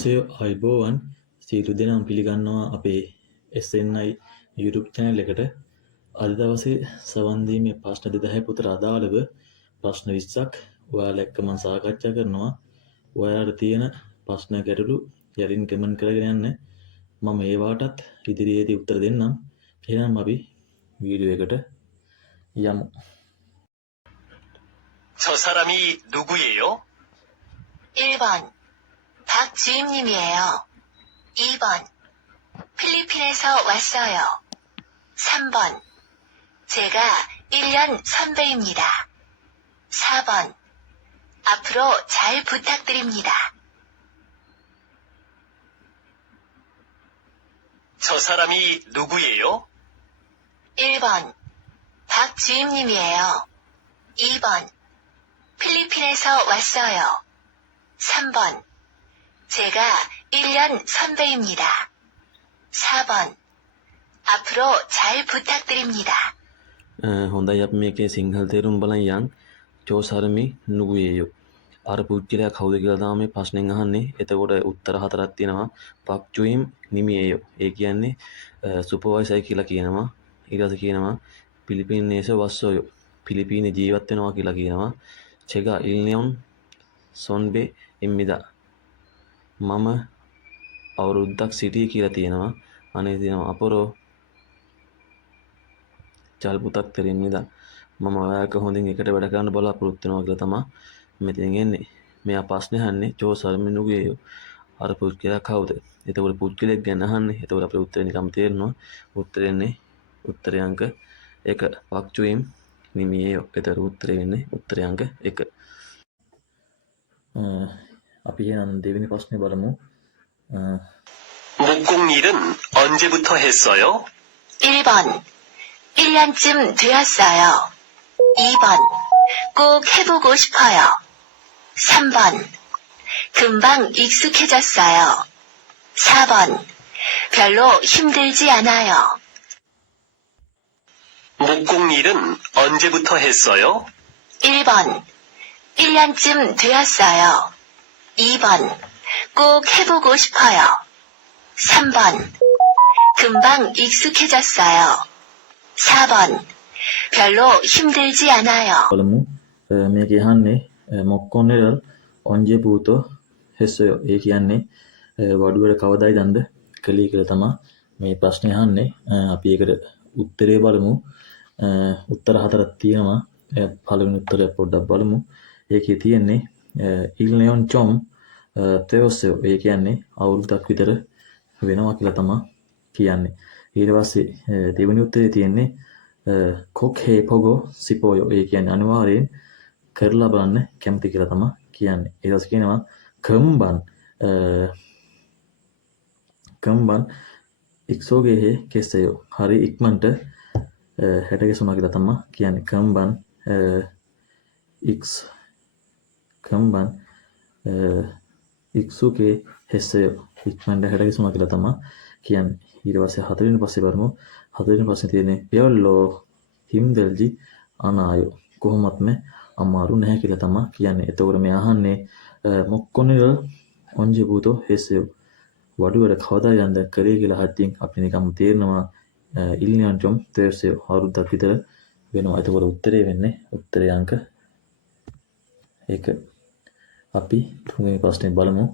අයිබෝවන් සියලු දෙනාම පිළිගන්නවා අපේ SNI YouTube channel එකට. අද දවසේ සවන් දීමේ ප්‍රශ්න 2000 කට අදාළව ප්‍රශ්න 20ක් ඔයාලා එක්ක මම සාකච්ඡා කරනවා. ඔයාලට තියෙන ප්‍රශ්න ගැටලු යටින් කමෙන්ට් කරගෙන යන්න. මම ඒවාටත් ඉදිරියේදී උත්තර දෙන්නම්. එහෙනම් අපි වීඩියෝ එකට යමු. 저 사람이 누구예요? 1번 박주임님이에요. 2번 필리핀에서 왔어요. 3번 제가 1년 선배입니다. 4번 앞으로 잘 부탁드립니다. 저 사람이 누구예요? 1번 박주임님이에요. 2번 필리핀에서 왔어요. 3번 제가 1년 선배입니다. 4번 앞으로 잘 부탁드립니다. හොඳයි අපි මේකේ සිංහල තේරුම් බලන් යන්. චෝසරමි නුගුයේයෝ. අර පුද්ගලයා කවුද කියලා තමයි මේ ප්‍රශ්නෙන් අහන්නේ. එතකොට උත්තර හතරක් තියෙනවා. පක්චුයිම් නිමියේයෝ. ඒ කියන්නේ සුපර්වයිසර් කියලා කියනවා. ඊට පස්සේ කියනවා පිලිපිනේස වස්සෝයෝ. පිලිපීනේ ජීවත් වෙනවා කියලා කියනවා. චෙගා ඉල්නියොන් සොන්බේ එම්මිදා. මම අවුරුද්දක් සිටියේ කියලා තියෙනවා. අනේ තියෙනවා අපරෝ චල්පුතක් තෙරින්නිදා. මම ඔයාලට හොඳින් එකට වැඩ කරන්න බලාපොරොත්තු වෙනවා කියලා තමයි මෙතනින් එන්නේ. මෙයා ප්‍රශ්නේ අහන්නේ චෝසර්මිනුගේ අර පුද්ගලයා කවුද? එතකොට පුද්ගලයෙක් ගැන අහන්නේ. එතකොට අපේ උත්තරේ නිකම් තේරෙනවා. උත්තරේ අංක 1 පක්චුයිම් නිමියෝ. එතකොට උත්තරේ වෙන්නේ උත්තරේ අංක 1. අපි එහෙනම් දෙවෙනි ප්‍රශ්නේ බලමු. 목공일은 언제부터 했어요? 1번 1년쯤 되었어요. 2번 꼭 해보고 싶어요. 3번 금방 익숙해졌어요. 4번 별로 힘들지 않아요. 목공일은 언제부터 했어요? 1번 1년쯤 되었어요. 2번 꼭 해보고 싶어요. 3번 금방 익숙해졌어요. 4번 별로 힘들지 않아요. බලමු. මේක යහන්නේ මොක්කොනෙරල් ඔන්ජේ පූතෝ හෙස්සයෝ. ඒ කියන්නේ වඩුවට කවදායි දන්ද කලී කියලා තමයි මේ ප්‍රශ්නේ අහන්නේ. අපි ඒකට උත්තරේ බලමු. උත්තර හතරක් තියෙනවා. පළවෙනි උත්තරය පොඩ්ඩක් බලමු. ඒකේ තියෙන්නේ ඉල්නියොන් චොම් තෙවස්සයෝ. ඒ කියන්නේ අවුරුද්දක් විතර වෙනවා කියලා තමයි කියන්නේ. ඊට පස්සේ දෙවෙනි උත්තරේ තියෙන්නේ කොක් හේ පොගෝ සිපෝයෝ. ඒ කියන්නේ අනිවාර්යෙන් කරලා බලන්න කැමති කියලා තමයි කියන්නේ. ඊට පස්සේ කියනවා කම්බන් ඉක්සෝගේ හේ කෙස්සයෝ. හරි ඉක්මනට හැටගැසුණා කියලා තමයි කියන්නේ. කම්බන් ඉක්සුගේ හෙස්සයෝ. ඉක්මනට හැටගැසුණා කියලා තමයි කියන්නේ. ඊට පස්සේ හතරවෙනි පස්සේ බලමු. හතරවෙනි ප්‍රශ්නේ තියෙන්නේ පියල්ලෝ හිම්දල්ජි අනායෝ. කොහොමත්ම අමාරු නැහැ කියලා තමයි කියන්නේ. එතකොට මේ අහන්නේ මොක්කොනෙරල් ඔන්ජේ පූතෝ හෙස්සයෝ. වඩුවට කවදා යන්ද කරේ කියලා හත්තින් අපි නිකම් තේරෙනවා. ඉල්නියන් චොම් තෙස්සයෝ අවුරුද්දක් විතර වෙනවා. එතකොට උත්තරේ වෙන්නේ උත්තරේ අංක 1. අපි තුන්වෙනි ප්‍රශ්නේ බලමු.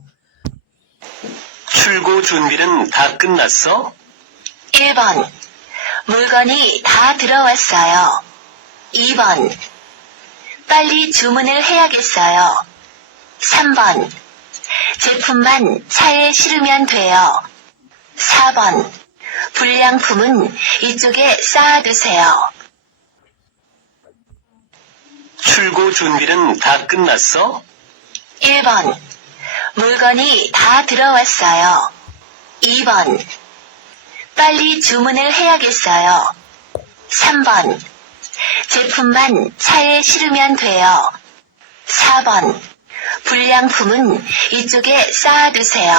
출고 준비는 다 끝났어? 1번 물건이 다 들어왔어요. 2번 빨리 주문을 해야겠어요. 3번 제품만 차에 실으면 돼요. 4번 불량품은 이쪽에 쌓아두세요. 출고 준비는 다 끝났어? 1번 물건이 다 들어왔어요. 2번 빨리 주문을 해야겠어요. 3번 제품만 차에 실으면 돼요. 4번 불량품은 이쪽에 쌓아두세요.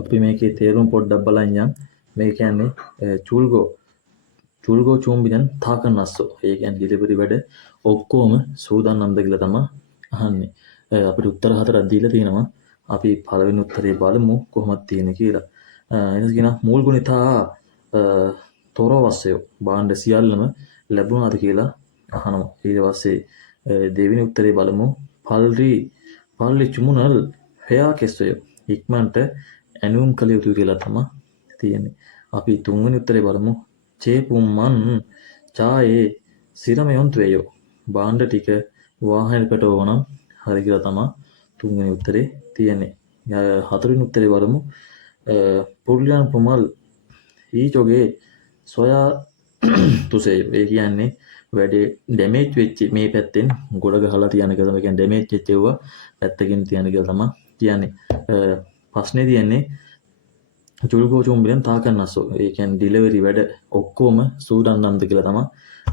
අපි මේකේ තේරුම් පොඩ්ඩක් බලන්න යන්න. මේ කියන්නේ චුල්ගෝ චූම්බිනන් තාකන්නස්සෝ. ඒ කියන්නේ ඩෙලිවරි වැඩ ඔක්කොම සූදානම්ද කියලා තමයි අහන්නේ. අපිට උත්තර හතරක් දීලා තියෙනවා. අපි පළවෙනි උත්තරේ බලමු කොහොමද තියෙන්නේ කියලා. එතකොට කියන මූල් ගුණිතා තොරවස්සය භාණ්ඩ සියල්ලම ලැබුණාද කියලා අහනවා. ඊට පස්සේ දෙවෙනි උත්තරේ බලමු පල්ලි චුමුනල් හොයා කෙස්සය ඉක්මනට ඇනුම් කළ යුතුයි කියලා තමයි තියෙන්නේ. අපි තුන්වෙනි උත්තරේ බලමු චේපුම්මන් චායේ සිරමයොන්තුවේයෝ භාණ්ඩ ටික වාහනයකට ඕනම් හරි කියලා තමයි තුන්වෙනි උත්තරේ තියෙන්නේ. හතරවෙනි උත්තරේ බලමු පුරුලියන් පුමල් ඊචෝගේ සොයා තුසේ ඒ කියන්නේ වැඩේ ඩැමේජ් වෙච්ච මේ පැත්තෙන් ගොඩ ගහලා තියන එක තමයි කියන්නේ ඩැමේජ් වෙච්ච ඒවා පැත්තකින් තියන කියලා තමයි කියන්නේ. ප්‍රශ්නේ තියෙන්නේ චුල්ගෝ චුම්බිලෙන් තාකන්නස්සෝ ඒ කියන්නේ ඩිලිවරි වැඩ ඔක්කොම සූදානම්ද කියලා තමයි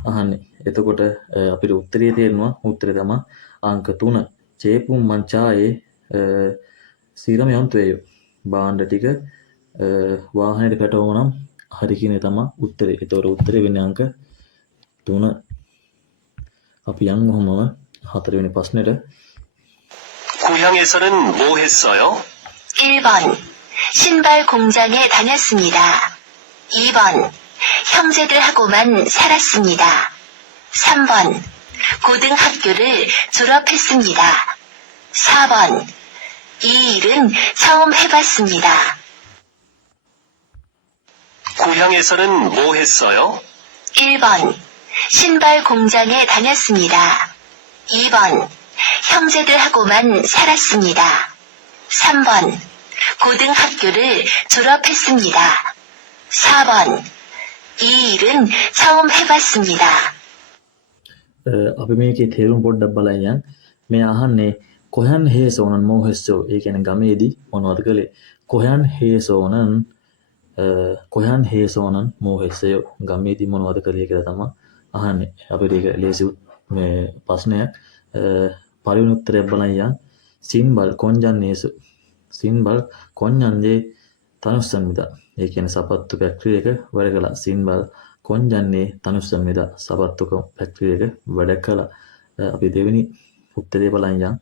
අහන්නේ. එතකොට අපිට උත්තරේ තේරෙනවා උත්තරේ තමයි අංක 3 චේපුම් මංචායේ සීරම යන්ත්‍රය භාණ්ඩ ටික වාහනයට පැටවුවනම් හරි කියන තමයි උත්තරේ. ඒතකොට උත්තරේ වෙන්නේ අංක 3. අපි යන් ඔහොමම හතරවෙනි ප්‍රශ්නෙට. 고향에서는 뭐 했어요? 1번 신발 공장에 다녔습니다. 2번 형제들하고만 살았습니다. 3번 고등학교를 졸업했습니다. 4번 이 일은 처음 해봤습니다. 고향에서는 뭐 했어요? 1번 신발 공장에 다녔습니다. 2번 형제들하고만 살았습니다. 3번 고등학교를 졸업했습니다. 4번 이 일은 처음 해봤습니다. අපි මේකේ තේරුම් පොඩ්ඩක් බලන්න. මේ අහන්නේ කොහන් හේසෝනන් මොහෙස්සෝ ඒ කියන්නේ ගමේදී මොනවද කළේ? කොහන් හේසෝනන් මොහෙස්සයෝ ගමේදී මොනවද කළේ කියලා තමයි අහන්නේ. අපිට ඒක ලේසි මේ ප්‍රශ්නයක්. පළවෙනි උත්තරයක් බලන්න. සින්බල් කොන්ජන්නේසු සින්බල් කොන්ජන්නේ තනුස්සම්මිදා ඒ කියන්නේ සපත්තු ෆැක්ටරි එක වැඩ කළා. සින්බල් කොන්ජන්නේ තනුස්සම්මිදා සපත්තු ෆැක්ටරි එක වැඩ කළා. අපි දෙවෙනි උත්තරේ බලන්න.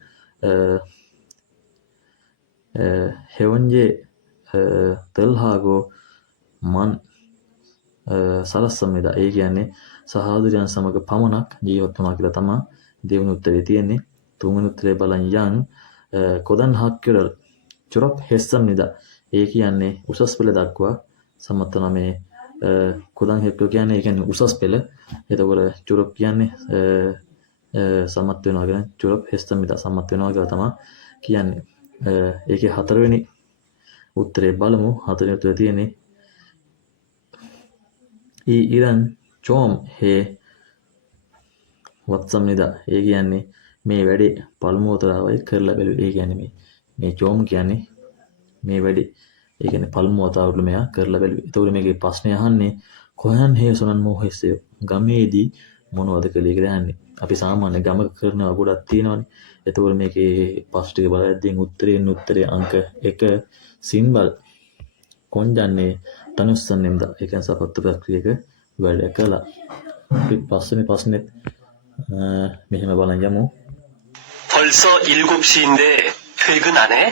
හෙවන්ජේ තල්හාගෝ මන් සලස්සම්මිදා ඒ කියන්නේ සහෝදරයන් සමග පමණක් ජීවත් වුණා කියලා තමයි දෙවෙනි උත්තරේ තියෙන්නේ. තුන්වෙනි උත්තරේ බලන් යන් කොදන් හක්කරල් චොරප් හෙස්සම්නිදා ඒ කියන්නේ උසස් පෙළ දක්වා සමත් වෙන මේ කොදන් හෙක්කෝ කියන්නේ ඒ කියන්නේ උසස් පෙළ. එතකොට චොරප් කියන්නේ සමත් වෙනවා කියන චොරප් හෙස්සම්නිදා සමත් වෙනවා කියලා තමයි කියන්නේ. ඒකේ හතරවෙනි උත්තරේ බලමු. හතරවෙනි උත්තරේ තියෙන්නේ ඊ ඉරන් චෝම් හේ වත්සම්නිදා ඒ කියන්නේ මේ වැඩේ පළමු වතාවයි කරලා බැලුවේ. ඒ කියන්නේ මේ චෝම් කියන්නේ මේ වැඩේ ඒ කියන්නේ පළමු වතාවට මෙයා කරලා බැලුවේ. ඒතකොට මේකේ ප්‍රශ්නේ අහන්නේ කොහන් හේසොනන් මොහෙස්සය ගමේදී මොනවද කළේ කියලා අහන්නේ. අපි සාමාන්‍ය ගමක කරනවා ගොඩක් තියෙනවානේ. ඒතකොට මේකේ ප්‍රශ්න ටික බලද්දී උත්තරේ අංක 1 සිම්බල් කොන්ජන්නේ තනුස්සන්නෙම්ද ඒ කියන්නේ සපත්තු ප්‍රක්‍රියක වැඩ කළා. අපි පස්වෙනි ප්‍රශ්නෙත් මෙහෙම බලන් යමු. 벌써 7시인데 퇴근 안 해?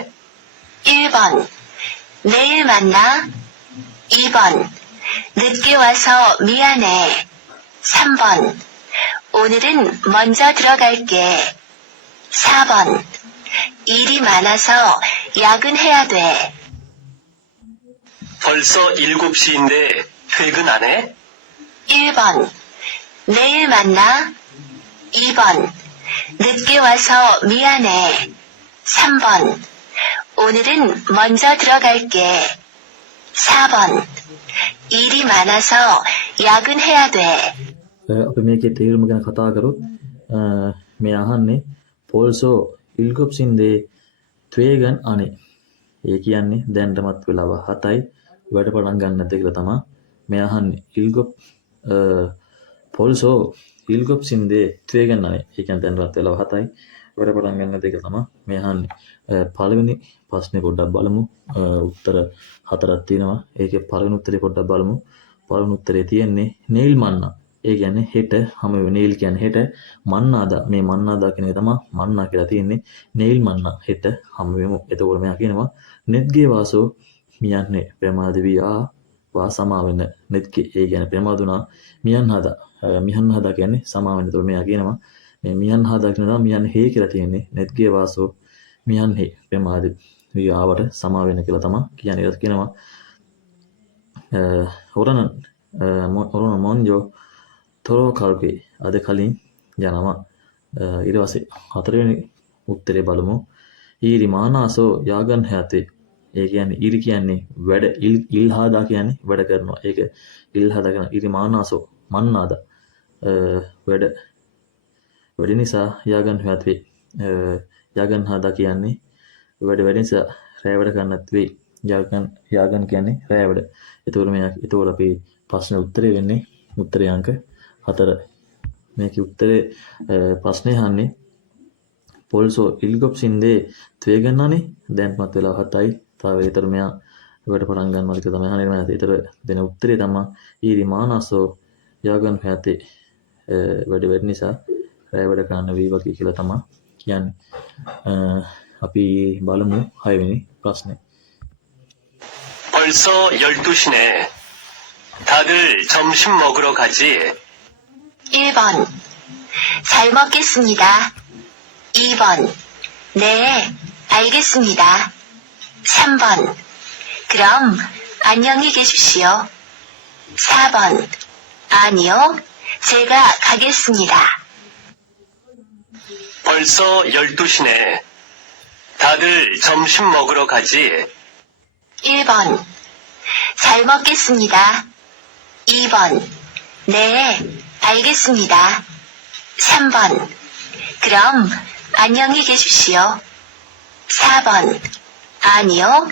1번 내일 만나. 2번 늦게 와서 미안해. 3번 오늘은 먼저 들어갈게. 4번 일이 많아서 야근해야 돼. 벌써 7시인데 퇴근 안 해? 1번 내일 만나. 2번 늦게 와서 미안해. 3번 오늘은 먼저 들어갈게. 4번 일이 많아서 야근해야 돼. අපි මේකේ තේරුම ගැන කතා කරොත් මේ අහන්නේ පොල්සෝ ඉල්ගොප්සින්දේ ත්වේගන් අනේ ඒ කියන්නේ දැන්ටමත් වෙලාව 7යි වැඩ පටන් ගන්නද කියලා තමයි මේ අහන්නේ. පොල්සෝ ඉල්ගොප්සින්දේ ත්වේගන් අනේ ඒ කියන්නේ දැන්ටමත් වෙලාව 7යි වැඩ පටන් ගන්නද කියලා තමයි මේ අහන්නේ. පළවෙනි ප්‍රශ්නේ පොඩ්ඩක් බලමු. උත්තර 4ක් තියෙනවා. ඒකේ පළවෙනි උත්තරේ පොඩ්ඩක් බලමු. පළවෙනි උත්තරේ තියෙන්නේ නෙයිල් මන්නා. ඒ කියන්නේ හෙට හම වෙන නීල් කියන්නේ හෙට මන්නාදා මේ මන්නාදා කියන එක තමයි මන්නා කියලා තියෙන්නේ නීල් මන්නා හෙට හම වෙමු. එතකොට මෙයා කියනවා නෙත්ගේ වාසෝ මියන්නේ ප්‍රමාද වියා වා සමාවෙන්න නෙත්ගේ ඒ කියන්නේ ප්‍රමාදුනා මියන් හදා මියන් හදා කියන්නේ සමාවෙන්න. එතකොට මෙයා කියනවා මේ මියන් හදා කියනවා මියන් හේ කියලා තියෙන්නේ නෙත්ගේ වාසෝ මියන් හේ ප්‍රමාද වියාවට සමාවෙන්න කියලා තමයි කියන්නේ. ඒක කියනවා ඔරන මොන්ජෝ තොරෝ කල්කේ අද කලින් යනවා. ඊට පස්සේ හතරවෙනි උත්තරේ බලමු. ඊරි මානාසෝ යාගන් හැතේ. ඒ කියන්නේ ඊරි කියන්නේ වැඩ ඉල්හාදා කියන්නේ වැඩ කරනවා. ඒක ඉල්හාදා කියන ඊරි මානාසෝ මන්නාද වැඩ නිසා යාගන් හැතේ. යාගන් හාදා කියන්නේ වැඩ නිසා රැ වැඩ කරන්නත් වෙයි. යාගන් කියන්නේ රැ වැඩ. එතකොට අපි ප්‍රශ්නේ උත්තරේ වෙන්නේ උත්තරේ අංක 4. මේකේ උත්තරේ ප්‍රශ්නේ අහන්නේ පොල්සෝ ඉල්ගොප්සින්දේ ත්වේගන්නානේ දැන්පත් වෙලා 7යි. තව ඒතර මෙයා වැඩ පටන් ගන්නවා කියලා තමයි අහන්නේ. මම ඒතර දෙන උත්තරේ තමයි ඊරි මානසෝ යාගන් හැතේ වැඩ නිසා රැ වැඩ කරන්න වී වගේ කියලා තමයි කියන්නේ. අපි බලමු 6 වෙනි ප්‍රශ්නේ. 벌써 12시네. 다들 점심 먹으러 가지. 1번. 잘 먹겠습니다. 2번. 네, 알겠습니다. 3번. 그럼 안녕히 계십시오. 4번. 아니요, 제가 가겠습니다. 벌써 12시네. 다들 점심 먹으러 가지. 1번. 잘 먹겠습니다. 2번. 네, 알겠습니다. 3번. 그럼 안녕히 계십시오. 4번. 아니요,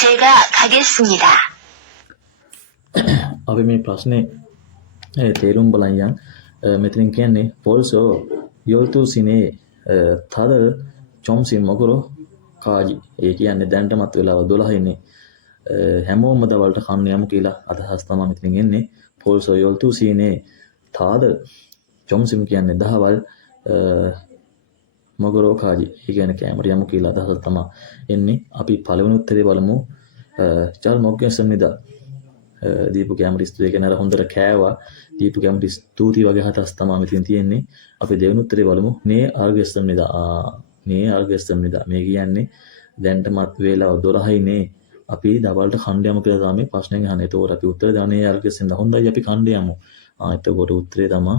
제가 가겠습니다. අපි මේ ප්‍රශ්නේ තේරුම් බලන් යන්. මෙතනින් කියන්නේ පොල්සෝ යොල්තු සිනේ තදල් චොම්සින් මොකරෝ කාජි. ඒ කියන්නේ දැන්ටමත් වෙලාව 12 ඉන්නේ. හැමෝම දවල්ට කන්න යමු කියලා අදහස් තමයි මෙතනින් එන්නේ. පොල්සෝ යොල්තු සිනේ තාදල් චොම්සින් කියන්නේ දහවල් මොකරෝ කාජි. ඒ කියන්නේ කැමර යමු කියලා අදහස් තමයි එන්නේ. අපි පළවෙනි උත්තරේ බලමු. චල් මොග්ගෙන් සම්නිදා දීපු කැමරි ස්තුතිය ගැන හොඳට කෑවා. දීපු කැමරි ස්තුතිය වගේ හතස් තමයි මෙතන තියෙන්නේ. අපි දෙවෙනි උත්තරේ බලමු. නේ ආර්ගස්තම්නිදා. නේ ආර්ගස්තම්නිදා. මේ කියන්නේ දැන්ටමත් වේලාව 12යි නේ. අපි දවල්ට කණ්ඩ යමු කියලා තමයි ප්‍රශ්නෙන් අහන්නේ. ඒතකොට අපි උත්තර දාන්නේ ආර්ගස්තම්නිදා. හොඳයි අපි කණ්ඩ යමු. එතකොට උත්තරේ තමයි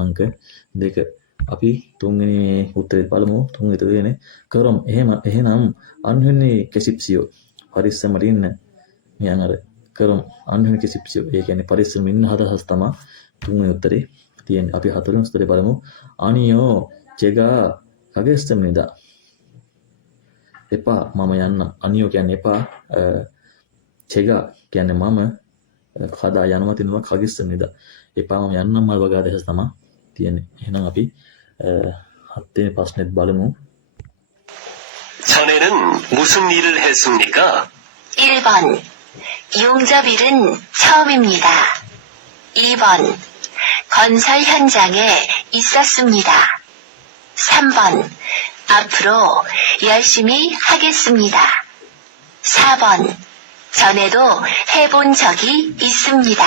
අංක 2. අපි තුන්වෙනි උත්තරේ බලමු. තුන්වෙනි උත්තරේ කරම්. එහෙනම් අන්හුන්නේ කෙසිප්සියෝ. පරිස්සමට ඉන්න. මෙයන් අර කරම් අන්හුන්නේ කෙසිප්සියෝ. ඒ කියන්නේ පරිස්සම ඉන්න හදහස් තමයි තුන්වෙනි උත්තරේ තියෙන්නේ. අපි හතරවෙනි උත්තරේ බලමු. අනියෝ 제가 가겠습니다. එපා මම යන්නම්. අනියෝ කියන්නේ එපා. 제가 කියන්නේ මම කදා යනවා තිනවා 가겠습니다. එපා මම යන්නම් මල් වගේ අදහස් තමයි තියෙන්නේ. එහෙනම් අපි හත් වෙනි ප්‍රශ්නෙත් බලමු. 전에는 무슨 일을 했습니까? 1번. 용접일은 처음입니다. 2번. 건설 현장에 있었습니다. 3번. 앞으로 열심히 하겠습니다. 4번. 전에도 해본 적이 있습니다.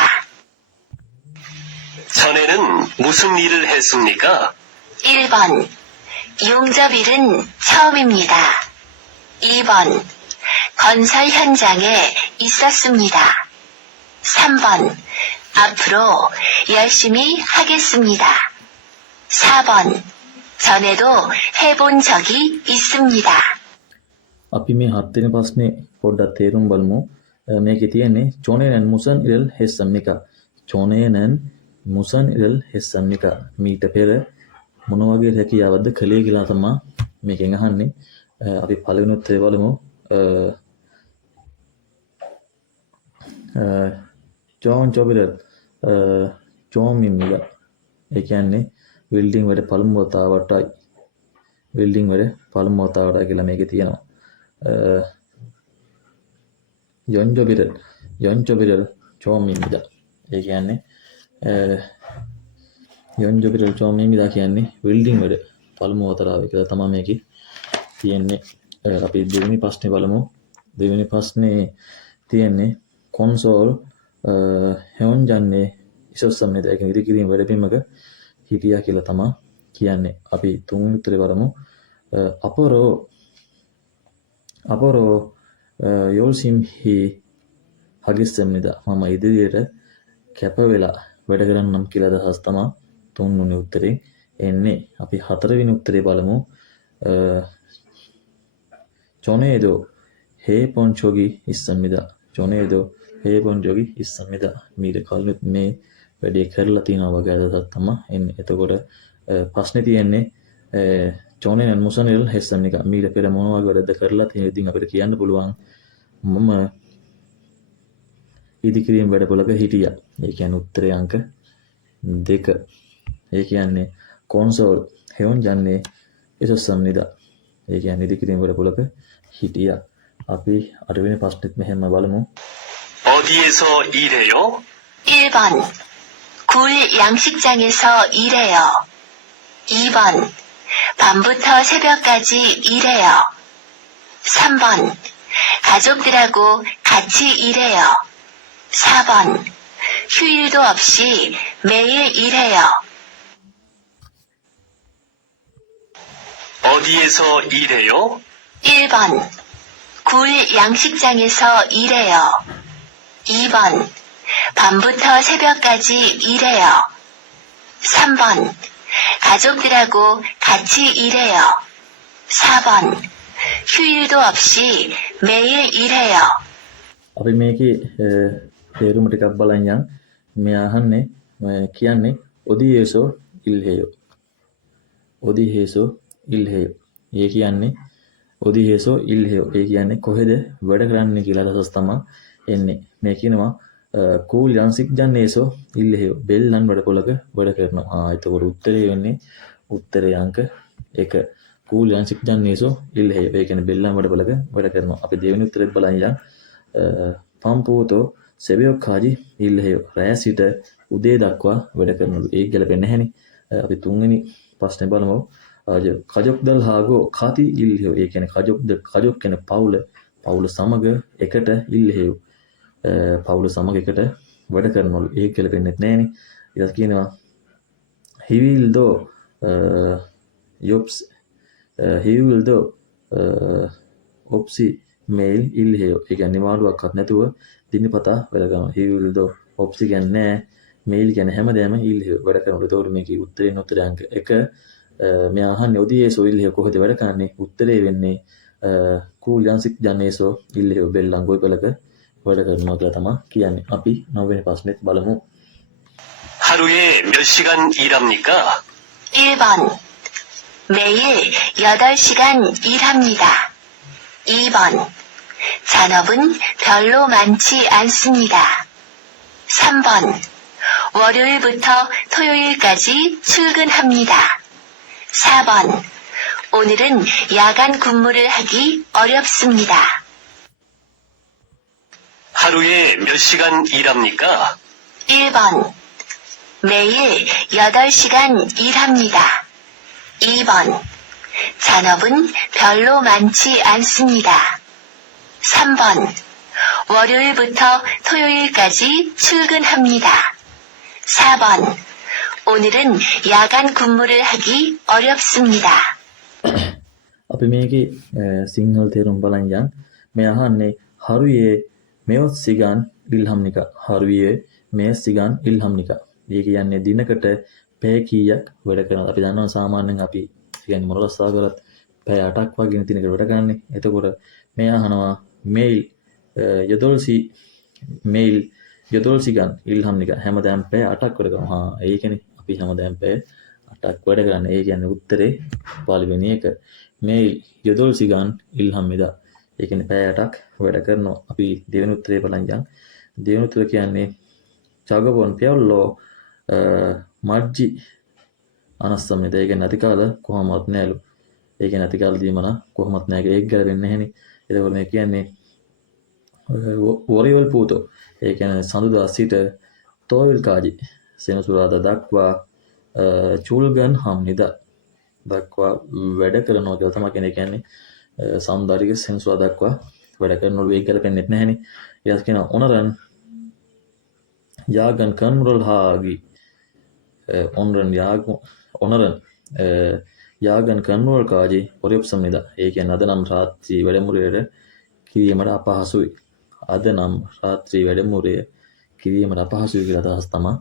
전에는 무슨 일을 했습니까? 1번. 용접일은 처음입니다. 2번. 건설 현장에 있었습니다. 3번. 앞으로 열심히 하겠습니다. 4번. 전에도 해본 적이 있습니다. අපි මේ හත් වෙනි ප්‍රශ්නේ පොඩ්ඩක් තේරුම් බලමු. මේකේ තියෙන්නේ චොනේනන් මුසන් ඉරල් හෙස්සම්නිකා. චොනේනන් මුසන් ඉරල් හෙස්සම්නිකා. මීට පෙර මොන වගේ රැකියාවක්ද කළේ කියලා තමයි මේකෙන් අහන්නේ. අපි පළවෙනි උත්තරේ බලමු. ජෝන් ජොබිරල් ජෝමිමිලා. ඒ කියන්නේ බිල්ඩින් වැඩ පළමු වතාවටයි. බිල්ඩින් වැඩ පළමු වතාවටයි කියලා මේකේ තියෙනවා. යොන්ජොබිරල් ජෝමිමිලා. ඒ කියන්නේ යොන්ජෝ පිරල් චෝමීමිදා කියන්නේ වෙල්ඩින් වැඩ පළමු වතාව එක තමයි මේකේ තියෙන්නේ. අපි දෙවෙනි ප්‍රශ්නේ බලමු. දෙවෙනි ප්‍රශ්නේ තියෙන්නේ කොන්සෝල් හෙවන්ජන්නේ ඉසොස්සම්නේද ඒක ඉදි කිරීම වැඩපිමක හිටියා කියලා තමයි කියන්නේ. අපි තුන්වෙනි උත්තරේ බලමු. අපරෝ යෝල්සිම්හි හගිස්සම්නිද මම ඉදිරියට කැප වෙලා වැඩ කරන්නම් කියලා අදහස් තමයි තුන්වෙනි උත්තරේ එන්නේ. අපි හතරවෙනි උත්තරේ බලමු. චොනේදෝ හේපොන්චෝගි ඉස්සම්නිද චොනේදෝ හේපොන්චෝගි ඉස්සම්නිද මීට කලින් මේ වැඩේ කරලා තියෙනවා වගේ අදහසක් තමයි එන්නේ. එතකොට ප්‍රශ්නේ තියෙන්නේ චෝනෙන් මුසනෙල් හෙස්සම්නික මීට පෙර මොන වගේ වැඩද කරලා තියෙන ඉතින් අපිට කියන්න පුළුවන් මම ඉදිකිරීම වැඩපොළක හිටියා. ඒ කියන්නේ උත්තරේ අංක 2. ඒ කියන්නේ කොන්සෝල් හෙවොන් ජන්නේ ඉසොස්සම්නිද. ඒ කියන්නේ ඉදිකිරීම වැඩපොළක හිටියා. අපි 8 වෙනි ප්‍රශ්නෙත් මෙහෙම බලමු. 어디에서 일해요? 1번 굴 양식장에서 일해요. 2번 밤부터 새벽까지 일해요. 3번 가족들하고 같이 일해요. 4번 휴일도 없이 매일 일해요. 어디에서 일해요? 1번 굴 양식장에서 일해요. 2번 밤부터 새벽까지 일해요. 3번 가족들하고 같이 일해요. 4번 휴일도 없이 매일 일해요. අපි මේකේ තේරුම ටිකක් බලන් යන්. මේ අහන්නේ කියන්නේ ඔදියේසෝ ඉල්හෙයෝ. ඔදියේසෝ ඉල්හෙයෝ. ඒ කියන්නේ ඔදියේසෝ ඉල්හෙයෝ. ඒ කියන්නේ කොහෙද වැඩ කරන්නේ කියලා අදහස් තමයි එන්නේ. මේ කියනවා කූල් යන්සික් ජන්නේසෝ ඉල්හෙයෝ. බෙල්ලන් වැඩපොළක වැඩ කරනවා. එතකොට උත්තරේ වෙන්නේ උත්තරේ අංක 1. කූල් යන්සික් ජන්නේසෝ ඉල්හෙයෝ. ඒ කියන්නේ බෙල්ලන් වැඩපොළක වැඩ කරනවා. අපි දෙවෙනි උත්තරෙත් බලන් යන්. පම්පූතෝ සෙබියොක් කාජි ඉල්හෙයෝ. රෑ සිට උදේ දක්වා වැඩ කරනලු. ඒක ගැලපෙන්නේ නැහැනේ. අපි තුන්වෙනි ප්‍රශ්නේ බලමු. කජොක්දල් හාගෝ කාති ඉල්හෙයෝ. ඒ කියන්නේ කජොක් කියන පවුල සමග එකට ඉල්හෙයෝ. පවුල සමග එකට වැඩ කරනවලු. ඒක ගැලපෙන්නේ නැහැනේ. ඊට කියනවා හිවිල්දෝ යොප්ස් හිවිල්දෝ ඔප්සි මේල් ඉල්හෙයෝ. ඒ කියන්නේ නිවාඩුවක්වත් නැතුව දිනපතා වැඩ කරනවා. හිවිල්දෝ ඔප්සි කියන්නේ මේල් කියන්නේ හැමදේම ඉල්හෙයෝ වැඩ කරනවලු. ඒතකොට මේකේ උත්තරේ උත්තරේ අංක 1. මෙයා අහන්නේ ඔදියේසෝ ඉල්හෙයෝ කොහෙද වැඩ කරන්නේ? උත්තරේ වෙන්නේ කූල් යන්සික් ජන්නේසෝ ඉල්හෙයෝ බෙල්ලන් ගොයිපලක වැඩ කරනවා කියලා තමයි කියන්නේ. අපි 9 වෙනි ප්‍රශ්නෙත් බලමු. 하루에 몇 시간 일합니까? 1번 매일 8시간 일합니다. 2번 잔업은 별로 많지 않습니다. 3번 월요일부터 토요일까지 출근합니다. 4번 오늘은 야간 근무를 하기 어렵습니다. 하루에 몇 시간 일합니까? 1번 매일 8시간 일합니다. 2번 잔업은 별로 많지 않습니다. 3번 월요일부터 토요일까지 출근합니다. 4번 오늘은 야간 근무를 하기 어렵습니다. අපි මේකේ සිංහල තේරුම් බලන් යන්. මේ අහන්නේ හරුයේ මෙයොත් සිගන් ඉල්හම්නික. හරුයේ මෙයොත් සිගන් ඉල්හම්නික. ඒ කියන්නේ දිනකට පැය කීයක් වැඩ කරනවද? අපි දන්නවා සාමාන්‍යයෙන් අපි කියන්නේ මොනරස්සා කරත් පැය 8ක් වගේ දිනකට වැඩ කරන්නේ. එතකොට මේ අහනවා මේල් යොදොල් සිගන් ඉල්හම්නික. හැමදාම පැය 8ක් වැඩ කරනවා. ඒ කියන්නේ අපි හැමදාම පැය 8ක් වැඩ කරන්නේ. ඒ කියන්නේ උත්තරේ පළවෙනි එක. මේල් යොදොල් සිගන් ඉල්හම්මිදා. ඒ කියන්නේ පැය 8ක් වැඩ කරනවා. අපි දෙවෙනි උත්තරේ බලන් යන්. දෙවෙනි උත්තරේ කියන්නේ චගබොන් පියල්ලෝ මජ්ජි අනස්සම්මිද. ඒ කියන්නේ අතිකාල කොහොමවත් නෑලු. ඒ කියන්නේ අතිකාල දීමන කොහොමත් නෑ. ඒක ගැලපෙන්නේ නැහෙනේ. එතකොට මේ කියන්නේ වොරිවල් පූතෝ. ඒ කියන්නේ සඳුදා සිට තෝවිල් කාජි සෙනසුරාදා දක්වා චුල්ගන් හම්නිද දක්වා වැඩ කරනවා කියලා තමයි කෙනෙක් කියන්නේ. සෞන්දර්යික සෙන්සුවා දක්වා වැඩ කරනවලු ඒක ගැලපෙන්නේ නැහැනේ. ඊට කියන ඔනරන් jagen kanmurul haagi ඔනරන් යාගන් කන්නුවල් කාජි පොරිප්සම්නිද. ඒ කියන්නේ අද නම් රාත්‍රී වැඩමුළුවේ කිරීමට අපහසුයි. අද නම් රාත්‍රී වැඩමුළුවේ කිරීමට අපහසුයි කියලා අදහස් තමයි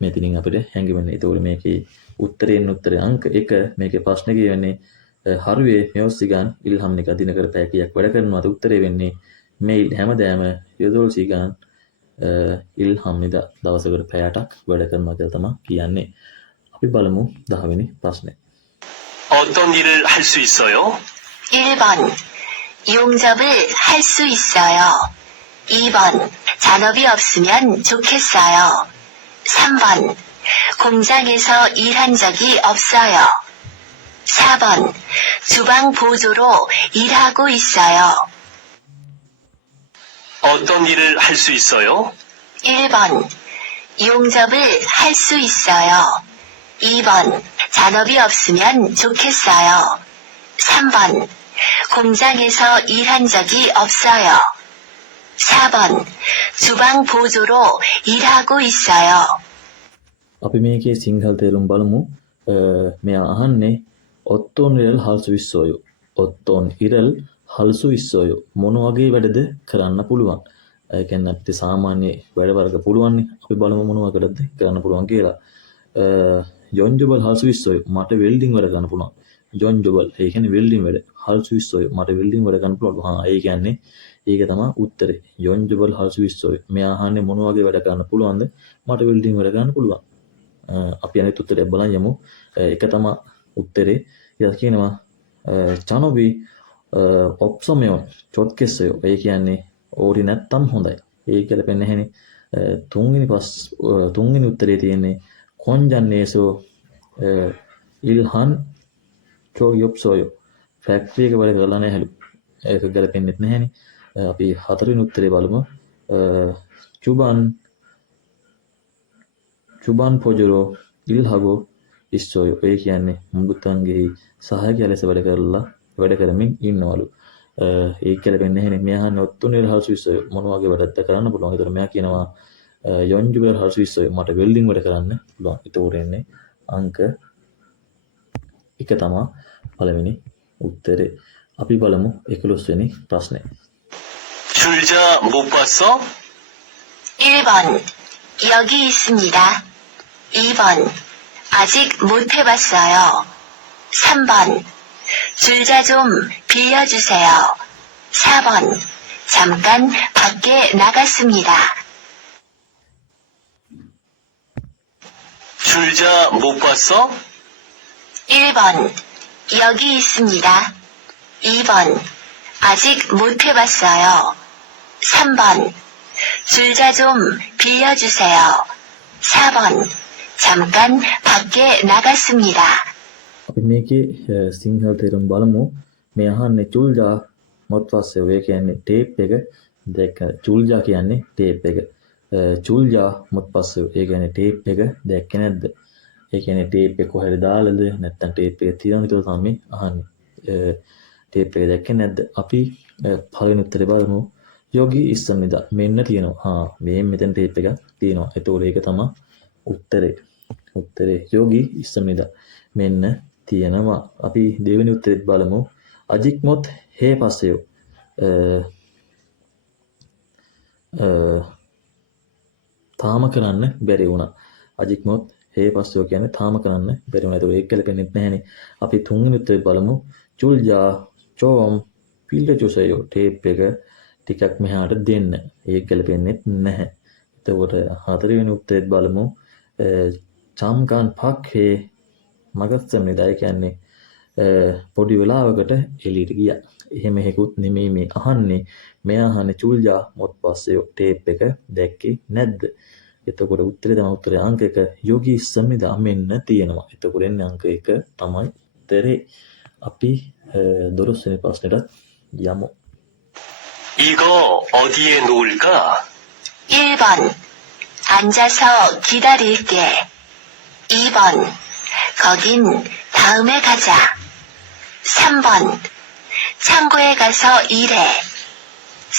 මෙතනින් අපිට හැංගෙන්නේ. ඒතකොට මේකේ උත්තරේ අංක 1 මේකේ ප්‍රශ්නේ කියවෙන්නේ හරුවේ මෙයොස්සිගන් ඉල්හම්නික දිනකට පැය කීයක් වැඩ කරනවද? උත්තරේ වෙන්නේ මේල් හැමදාම යොදොල් සිගන් ඉල්හම්නිද දවසකට පැය 8ක් වැඩ කරනවා කියලා තමයි කියන්නේ. අපි බලමු 10 වෙනි ප්‍රශ්නේ. 어떤 일을 할 수 있어요? 1번 용접을 할 수 있어요. 2번 잔업이 없으면 좋겠어요. 3번 공장에서 일한 적이 없어요. 4번 주방 보조로 일하고 있어요. 어떤 일을 할 수 있어요? 1번 용접을 할 수 있어요. 2번 잔업이 없으면 좋겠어요. 3번 공장에서 일한 적이 없어요. 4번 주방 보조로 일하고 있어요. අපි මේකේ සිංහල තේරුම් බලමු. මෙයා අහන්නේ ඔත්තෝන් ඉරල් හල්සු විස්සෝයෝ. ඔත්තෝන් ඉරල් හල්සු විස්සෝයෝ මොන වගේ වැඩද කරන්න පුළුවන්? ඒ කියන්නේ අපිට සාමාන්‍ය වැඩ වර්ග පුළුවන්නේ. අපි බලමු මොන වගේද කරන්න පුළුවන් කියලා. යොන්ජබල් හල්සු විස්සෝයෝ මට වෙල්ඩින් වැඩ කරන්න පුළුවන්. යොන්ජබල් ඒ කියන්නේ වෙල්ඩින් වැඩ. හල්සු විස්සෝයෝ මට වෙල්ඩින් වැඩ කරන්න පුළුවන්. ඒ කියන්නේ ඒක තමයි උත්තරේ. යොන්ජබල් හල්සු විස්සෝයෝ. මෙයා අහන්නේ මොන වගේ වැඩ කරන්න පුළුවන්ද? මට වෙල්ඩින් වැඩ කරන්න පුළුවන්. අපි අනිත් උත්තරය බලන් යමු. එක තමයි උත්තරේ. ඊට කියනවා චනොබි ඔප්සොමියෝ චොත්කෙස්සයෝ. ඒ කියන්නේ ඕරි නැත්තම් හොඳයි. ඒක ගැලපෙන්නේ නැහෙනේ. තුන්වෙනි උත්තරේ තියෙන්නේ කොන්ජන්නේසෝ ඉල්හන් චෝයොප්සෝයෝ. ෆැක්ටරි එක වැඩ කරලා නැහැලු. ඒක ගැලපෙන්නේ නැහැනේ. අපි හතරවෙනි උත්තරේ බලමු. චුබන් පොජරෝ ඉල්හගෝ ඉස්සෝයෝ. ඒ කියන්නේ මුළුතන්ගේ සහායකයා ලෙස වැඩ කරමින් ඉන්නවලු. ඒක ගැලපෙන්නේ නැහැනේ. මෙයා අහන්නේ ඔත්තුනේ හල්සු ඉස්සෝයෝ මොන වගේ වැඩක්ද කරන්න පුළුවන්. ඒතර මෙයා කියනවා යොන්ජුබර් හල්සු ඉස්සෝයෝ මට වෙල්ඩින් වැඩ කරන්න පුළුවන්. ඒතෝර එන්නේ අංක 1 තමයි පළවෙනි උත්තරේ. අපි බලමු 11 වෙනි ප්‍රශ්නේ. 줄자 못 봤어? 1번 여기 있습니다. 2번 아직 못 해봤어요. 3번 줄자 좀 빌려주세요. 4번 잠깐 밖에 나갔습니다. 줄자 못 봤어? 1번 여기 있습니다. 2번 아직 못 해봤어요. 3번 줄자 좀 빌려주세요. 4번 잠깐 밖에 나갔습니다. අපි මේකේ සිංහල තේරුම් බලමු. මේ අහන්නේ චුල්ජා මොත්වස්සේ. ඒ කියන්නේ ටේප් එක දැක්ක. චුල්ජා කියන්නේ ටේප් එක. චුල්ජා මොත්වස්සේ. ඒ කියන්නේ ටේප් එක දැක්කේ නැද්ද? ඒ කියන්නේ ටේප් එක කොහෙද දාලාද? නැත්නම් ටේප් එක තියනවද කියලා තමයි අහන්නේ. ටේප් එක දැක්කේ නැද්ද? අපි පළවෙනි උත්තරේ බලමු. යෝගි ඉස්සන්නිදා මෙන්න තියෙනවා. මෙතන ටේප් එක තියෙනවා. ඒතකොට ඒක තමයි උත්තරේ. යෝගි ඉස්සන්නිදා මෙන්න තියෙනවා. අපි දෙවෙනි උත්තරෙත් බලමු. අජික්මොත් හේ පස්සයෝ. තාම කරන්න බැරි වුණා. අජික්මොත් හේ පස්සයෝ කියන්නේ තාම කරන්න බැරි වුණා. ඒක ඒක ගැලපෙන්නේ නැහැනේ. අපි තුන්වෙනි උත්තරේ බලමු. චුල්ජා චෝම් පිල්ලචුසයෝ. ටේප් එක ටිකක් මෙහාට දෙන්න. ඒක ගැලපෙන්නේ නැහැ. එතකොට හතරවෙනි උත්තරෙත් බලමු. චාම්කාන් පක්හේ මගස්සම්නිදා. කියන්නේ පොඩි වෙලාවකට එළියට ගියා. එහෙම හේකුත් නෙමෙයි මේ අහන්නේ. මෙයා අහන්නේ චුල්ජා මොත් පස්සේ ටේප් එක දැක්කේ නැද්ද? එතකොට උත්තරේ තමයි උත්තරේ අංක 1 යෝගි සම්නිදා මෙන්න තියෙනවා. එතකොට එන්නේ අංක 1 තමයි උත්තරේ. අපි 12 වෙනි ප්‍රශ්නෙට යමු. 이거 어디에 놓을까? 1번 앉아서 기다릴게. 2번 거긴 다음에 가자. 3번. 창고에 가서 일해.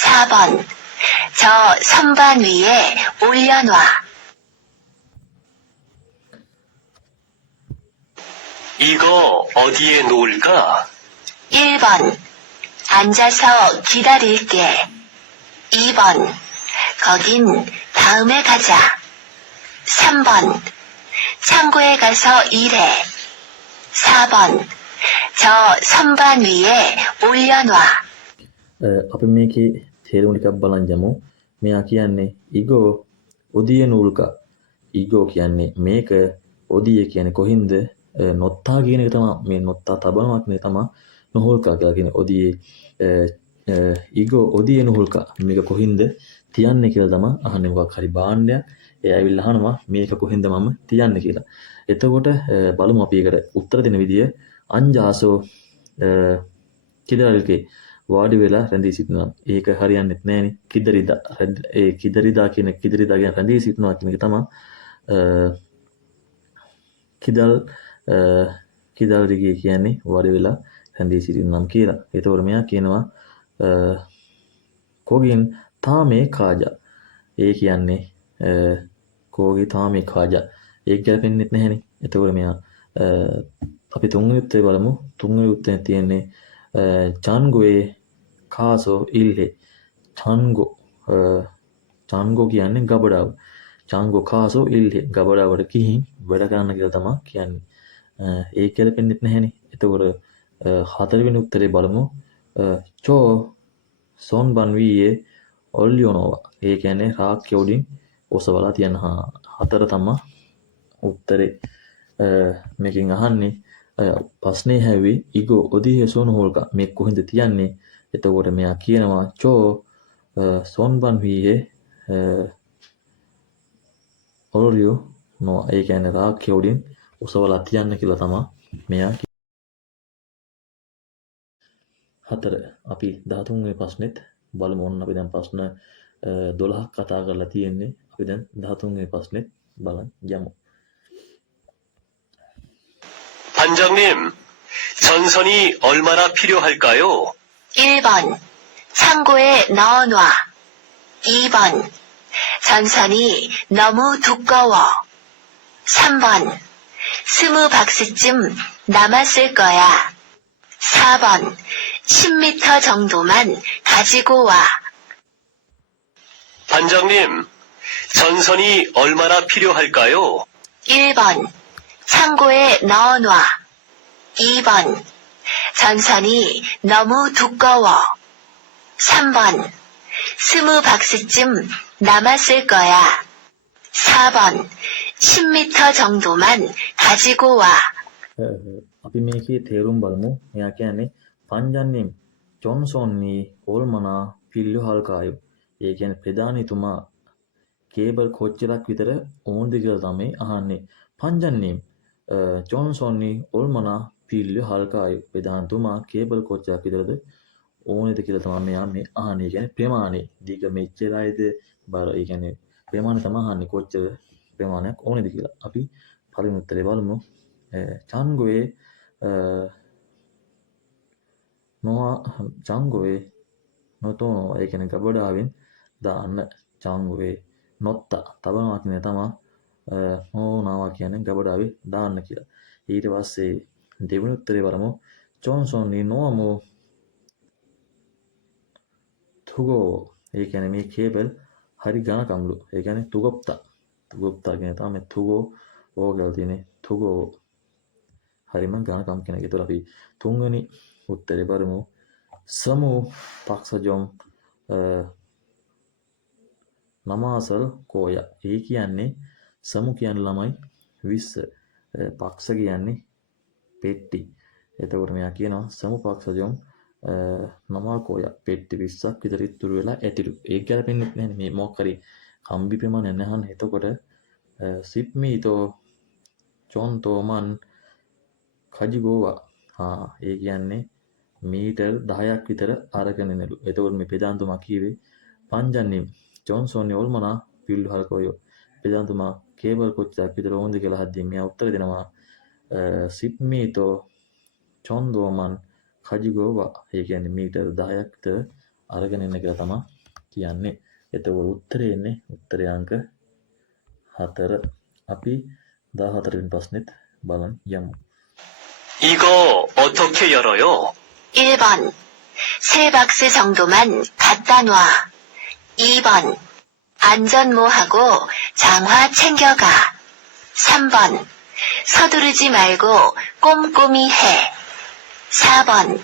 4번. 저 선반 위에 올려놔. 이거 어디에 놓을까? 1번. 앉아서 기다릴게. 2번. 거긴 다음에 가자. 3번. 창고에 가서 일해. 4번. 저 선반 위에 올려놔. අපි මේකේ තේරුම ටිකක් බලන් යමු. මෙයා කියන්නේ ඉගෝ ඔදිය නූල්ක. ඉගෝ කියන්නේ මේක, ඔදිය කියන්නේ කොහින්ද? නොත්තා කියන එක තමයි. මේ නොත්තා තබනවා කියන එක තමයි නොහුල්කා කියලා කියන්නේ. ඔදියේ ඉගෝ ඔදිය නුහුල්ක. මේක කොහින්ද තියන්නේ කියලා තමයි අහන්නේ. මොකක් හරි භාණ්ඩයක්. ඒ ඇවිල්ලා අහනවා මේක කොහින්ද මම තියන්නේ කියලා. එතකොට බලමු අපි ඒකට උත්තර දෙන විදිය. අංජාසෝ කිදරල්කේ වාඩි වෙලා රැඳී සිටිනවා. ඒක හරියන්නේත් නෑනේ. කිදරිදා. ඒ කිදරිදා කියන කියන්නේ රැඳී සිටිනවා කියන එක තමයි කිදල් දිගේ කියන්නේ වාඩි වෙලා රැඳී සිටිනම් කියලා. ඒතකොට මෙයා කියනවා කොගින් තාමේ කාජා. ඒ කියන්නේ කෝගි තාමේ කාජා. ඒක ගැලපෙන්නෙත් නැහැනේ. එතකොට මෙයා අපි තුන්වෙනි උත්තරේ බලමු. තුන්වෙනි උත්තරේ තියෙන්නේ චාන්ගෝයේ කාසෝ ඉල්හේ. චාන්ගෝ කියන්නේ ගබඩාව. චාන්ගෝ කාසෝ ඉල්හේ. ගබඩාවට ගිහින් වැඩ කරන්න කියලා තමයි කියන්නේ. ඒක ගැලපෙන්නෙත් නැහැනේ. එතකොට හතරවෙනි උත්තරේ බලමු. චෝ සොන් බන් වීයේ ඔල්ලියෝනෝවා. ඒ කියන්නේ රාක්කය උඩින් ඔසවලා තියන. හතර තමයි උත්තරේ. මේකෙන් අහන්නේ ප්‍රශ්නේ හැවි ඉගෝ ඔදියේ සොන් හොල්ක. මේ කොහෙන්ද තියන්නේ? එතකොට මෙයා කියනවා චෝ සොන් බන් වීයේ ඔල්ලියෝ නෝ. ඒ කියන්නේ රාක්කය උඩින් ඔසවලා තියන්න කියලා තමයි මෙයා හතර. අපි 13 වෙනි ප්‍රශ්නෙත් බලමු. ඔන්න අපි දැන් ප්‍රශ්න 12ක් කතා කරලා තියෙන්නේ. අපි දැන් 13 වෙනි ප්‍රශ්නෙත් බලන් යමු. 반장님, 전선이 얼마나 필요할까요? 1번. 창고에 넣어놔. 2번. 전선이 너무 두꺼워. 3번. 20박스쯤 남았을 거야. 4번. 10m 정도만 가지고 와. 반장님, 전선이 얼마나 필요할까요? 1번. 창고에 넣어놔. 2번. 전선이 너무 두꺼워. 3번. 20박스쯤 남았을 거야. 4번. 10m 정도만 가지고 와. අපි මේකේ තේරුම් බලමු. එයා කියන්නේ පංජන්නිම් ජොන්සොන්නි ඕල්මනා පිල්ලු හල්කායු. ඒ කියන්නේ ප්‍රධානීතුමා කේබල් කොච්චරක් විතර ඕනද කියලා තමයි අහන්නේ. පංජන්නිම් ජොන්සොන්නි ඕල්මනා පිල්ලු හල්කායු. ප්‍රධානතුමා කේබල් කොච්චරක් විතරද ඕනේද කියලා තමයි මෙයා මේ අහන්නේ. ඒ කියන්නේ ප්‍රමාණය. දීක මෙච්චරයිද බර. ඒ කියන්නේ ප්‍රමාණය තමයි අහන්නේ. කොච්චර ප්‍රමාණයක් ඕනේද කියලා. අපි පළවෙනි උත්තරේ බලමු. චාන්ගෝයේ චාන්ගෝයේ නොතෝනෝ. ඒ කියන්නේ ගබඩාවෙන් දාන්න. චාන්ගෝයේ නොත්තා තබනවා කියන තමයි නෝනාවා කියන්නේ ගබඩාවේ දාන්න කියලා. ඊට පස්සේ දෙවෙනි උත්තරේ බලමු. ජොන්සොන්නි නෝමෝ තුගෝ. ඒ කියන්නේ මේ කේබල් හරි ඝනකම්ලු. ඒ කියන්නේ තුගොප්තා. තුගොප්තා කියන තමයි තුගෝ ඕගල් තියෙන්නේ. තුගෝ හරිම ඝනකම් කියන එක. ඒතර අපි තුන්වෙනි උත්තරේ බලමු. සමු පක්ෂජොම් නමාසල් කෝය. ඒ කියන්නේ සමු කියන්නේ ළමයි 20. පක්ෂ කියන්නේ පෙට්ටි. එතකොට මෙයා කියනවා සමු පක්ෂජොම් නමා කෝය. පෙට්ටි 20ක් විතර ඉතුරු වෙලා ඇතිලු. ඒක ගැලපෙන්නේ නැහැ මේ මොකක් හරි කම්බි ප්‍රමාණයක් නැහනේ. එතකොට සිප්මීතෝ චොන්තෝමන් කජිගෝවා. ඒ කියන්නේ මීටර් 10ක් විතර අරගෙන එනලු. එතකොට මේ ප්‍රධානතුමා කියවේ පංජන්නිම් ජොන්සොන් ඕල්මනා පිල්ලු හල්කෝයෝ. ප්‍රධානතුමා කේබල් කොච්චරක් විතර ඕනද කියලා අහද්දී මෙයා උත්තර දෙනවා සිප්මීතෝ චොන්දෝමන් කජිගෝවා ඒ කියන්නේ මීටර් 10ක්ද අරගෙන ඉන්න කියලා තමයි කියන්නේ. එතකොට උත්තරේ එන්නේ උත්තරේ අංක 4. අපි 14 වෙනි ප්‍රශ්නෙත් බලන් යමු. 이거 어떻게 열어요? 1번. 3박스 정도만 갖다 놔. 2번. 안전모하고 장화 챙겨가. 3번. 서두르지 말고 꼼꼼히 해. 4번.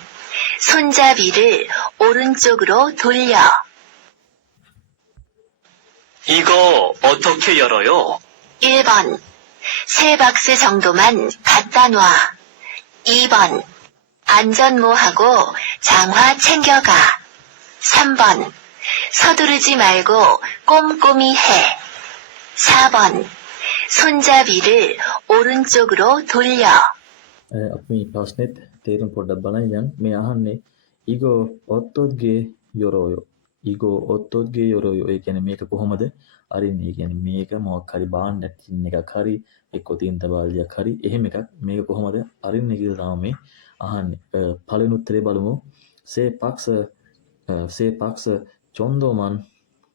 손잡이를 오른쪽으로 돌려. 이거 어떻게 열어요? 1번. 3박스 정도만 갖다 놔. 2번. 안전모하고 장화 챙겨가. 3번. 서두르지 말고 꼼꼼히 해. 4번. 손잡이를 오른쪽으로 돌려. අපි මේ ප්‍රශ්නෙත් තේරුම් පොඩ්ඩක් බලන්න යන්න. මේ අහන්නේ ඊගෝ ඔත්තොත්ගේ යොරෝයෝ. ඊගෝ ඔත්තොත්ගේ යොරෝයෝ. ඒ කියන්නේ මේක කොහොමද අරින්නේ? ඒ කියන්නේ මේක මොකක් හරි බාණ්ඩයක් තින් එකක් හරි එක්ක තින්ත බාල්දියක් හරි එහෙම එකක් මේක කොහොමද අරින්නේ කියලා තමයි මේ අහන්නේ. පළවෙනි උත්තරේ බලමු. සේපක්ස චොන්දෝමන්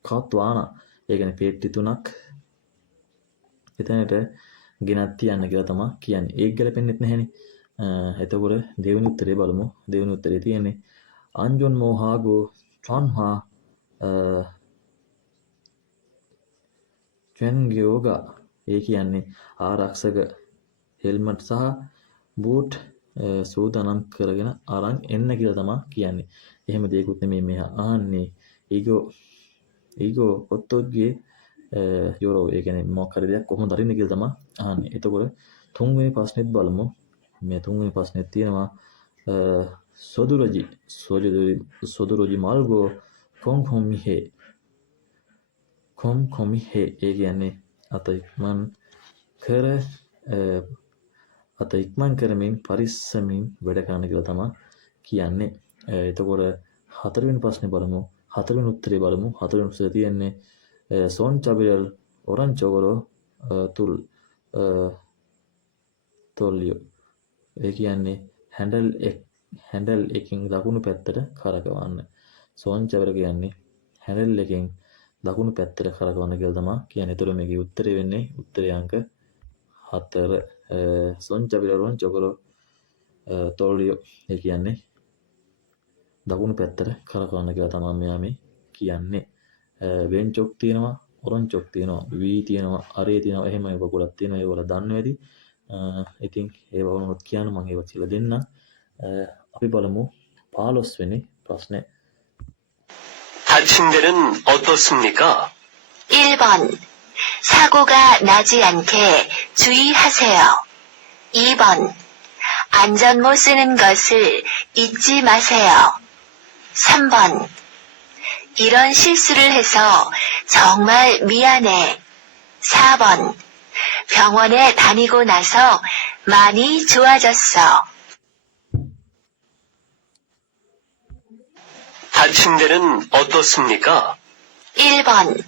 කත්වානා. ඒ කියන්නේ පේට්ටි 3ක් එතනට ගෙනත් තියන්න කියලා තමයි කියන්නේ. ඒක ගැලපෙන්නෙත් නැහැනේ. එතකොට දෙවෙනි උත්තරේ බලමු. දෙවෙනි උත්තරේ තියෙන්නේ අන්ජොන් මොහාගෝ චොන්හා චෙන්ගියෝගා. ඒ කියන්නේ ආරක්ෂක හෙල්මට් සහ බූට් සූදානම් කරගෙන අරන් එන්න කියලා තමයි කියන්නේ. එහෙම දෙයක්වත් නෙමෙයි මේ අහන්නේ. ඊගෝ ඔත්තොත්ගේ යොරෝ. ඒ කියන්නේ මොකක් හරි දෙයක් කොහොමද අරින්නේ කියලා තමයි අහන්නේ. එතකොට තුන්වෙනි ප්‍රශ්නෙත් බලමු. මේ තුන්වෙනි ප්‍රශ්නෙත් තියෙනවා සොදුරජි මල්ගෝ කොම්කොමිහෙ. කොම්කොමිහෙ. ඒ කියන්නේ අත ඉක්මන් කරමින් පරිස්සමින් වැඩ කරන්න කියලා තමයි කියන්නේ. එතකොට හතරවෙනි ප්‍රශ්නේ බලමු. හතරවෙනි උත්තරේ බලමු. හතරවෙනි උත්තරේ තියෙන්නේ සොන් චබිරල් ඔරන්චෝගරෝ තොල්ලියෝ. ඒ කියන්නේ හැන්ඩල් එකකින් දකුණු පැත්තට කරකවන්න. සොන් චබිර කියන්නේ හැන්ඩල් එකකින් දකුණු පැත්තට කරකවන්න කියලා තමයි කියන්නේ. ඒතර මේකේ උත්තරේ වෙන්නේ උත්තරේ අංක 4. සොන් චබිර ඔරන්චෝගරෝ තොල්ලියෝ. ඒ කියන්නේ දකුණු පැත්තට කරකවන්න කියලා තමයි මෙයා මේ කියන්නේ. වෙන් චොක් තියෙනවා, ඔරන් චොක් තියෙනවා, වී තියෙනවා, අරේ තියෙනවා, එහෙම ඒවා ගොඩක් තියෙනවා. ඒවල දන්නව ඇති. ඉතින් ඒව වුණොත් කියන්න මම ඒවත් කියලා දෙන්නම්. අපි බලමු 15 වෙනි ප්‍රශ්නේ. 다친 데는 어떻습니까? 1번. 사고가 나지 않게 주의하세요. 2번. 안전모 쓰는 것을 잊지 마세요. 3번. 이런 실수를 해서 정말 미안해. 4번. 병원에 다니고 나서 많이 좋아졌어. 다친 데는 어떻습니까? 1번.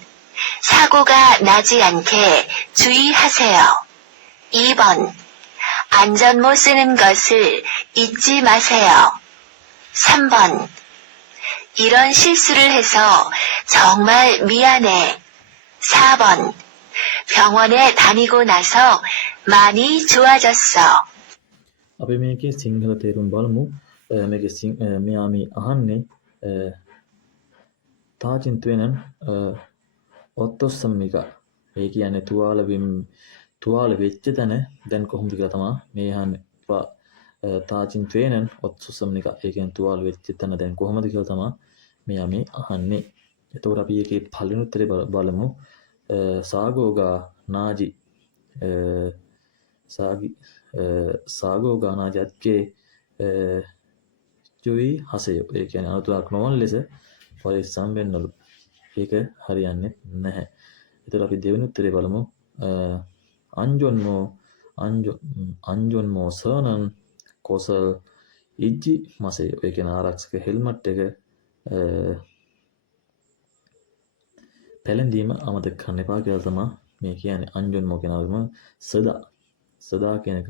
사고가 나지 않게 주의하세요. 2번. 안전모 쓰는 것을 잊지 마세요. 3번. 이런 실수를 해서 정말 미안해. 4번. 병원에 다니고 나서 많이 좋아졌어. අපි මේකේ සිංහල තේරුම් බලමු. මෙයා මේ අහන්නේ තාචින්තුවෙනන් ඔත්තොස්සම්මික. ඒ කියන්නේ තුවාල වෙච්ච තැන දැන් කොහොමද කියලා තමයි මේ අහන්නේ. තාචින්තුවෙනන් ඔත්තොස්සම්මික. ඒ කියන්නේ තුවාල වෙච්ච තැන දැන් කොහොමද කියලා තමයි මෙයා මේ අහන්නේ. එතකොට අපි ඒකේ පළවෙනි උත්තරේ බලමු. සාගෝගා නාජි සාගෝගා නාජත්ගේ ජොයි හසයෝ. ඒ කියන්නේ අනුතුරක් නොවන ලෙස පරිස්සම් වෙන්නලු. ඒක හරියන්නේ නැහැ. එතකොට අපි දෙවෙනි උත්තරේ බලමු. අන්ජොන්මෝ සර්නන් කොසල් ඉජ්ජි මසයෝ. ඒ කියන්නේ ආරක්ෂක හෙල්මට් එක පැලඳීම අමතක කරන්න එපා කියලා තමයි මේ කියන්නේ. අන්ජොන්මෝ කියන අරම සදා සදා කියන එක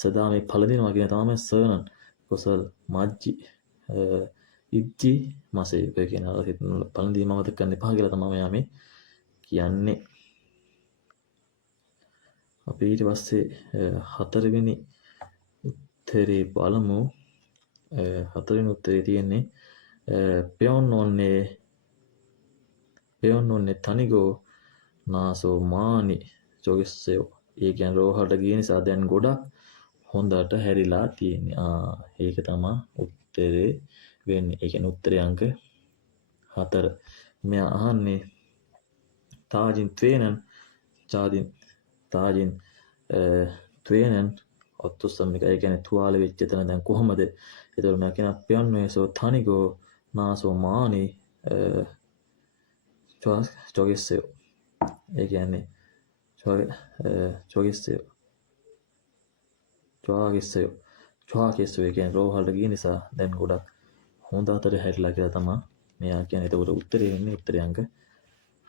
සදා මේ පළදිනවා කියන තමයි සර්නන් කොසල් මජ්ජි ඉච්චි මාසේ ඔය කියන අර පළඳීම මතක ගන්න එපා කියලා තමයි මෙයා මේ කියන්නේ. අපි ඊට පස්සේ හතරවෙනි උත්තරේ බලමු. හතරවෙනි උත්තරේ තියෙන්නේ පෙයොන්නෝන්නේ තනිගෝ නාසෝ මානි ජොගෙස්සයෝ. ඒ කියන්නේ රෝහලට ගිය නිසා දැන් ගොඩක් හොඳට හැරිලා තියෙන්නේ. ඒක තමයි උත්තරේ වෙන්නේ. ඒ කියන්නේ උත්තරේ අංක 4. මෙයා අහන්නේ තාජින් ත්වේනන් ඔත්තුස්සම්මික. ඒ කියන්නේ තුවාල වෙච්ච එතන දැන් කොහමද? ඒතකොට මෙයා කියන පයන්වේසෝ තනිගෝ නාසෝ මානි ජොගෙස්සයෝ. ඒ කියන්නේ ජොගෙස්සයෝ ඒ කියන්නේ රෝහලට ගිය නිසා දැන් ගොඩක් හොඳ අතර හැරිලා කියලා තමයි මෙයා කියන්නේ. ඒකට උත්තරේ වෙන්නේ උත්තරේ අංක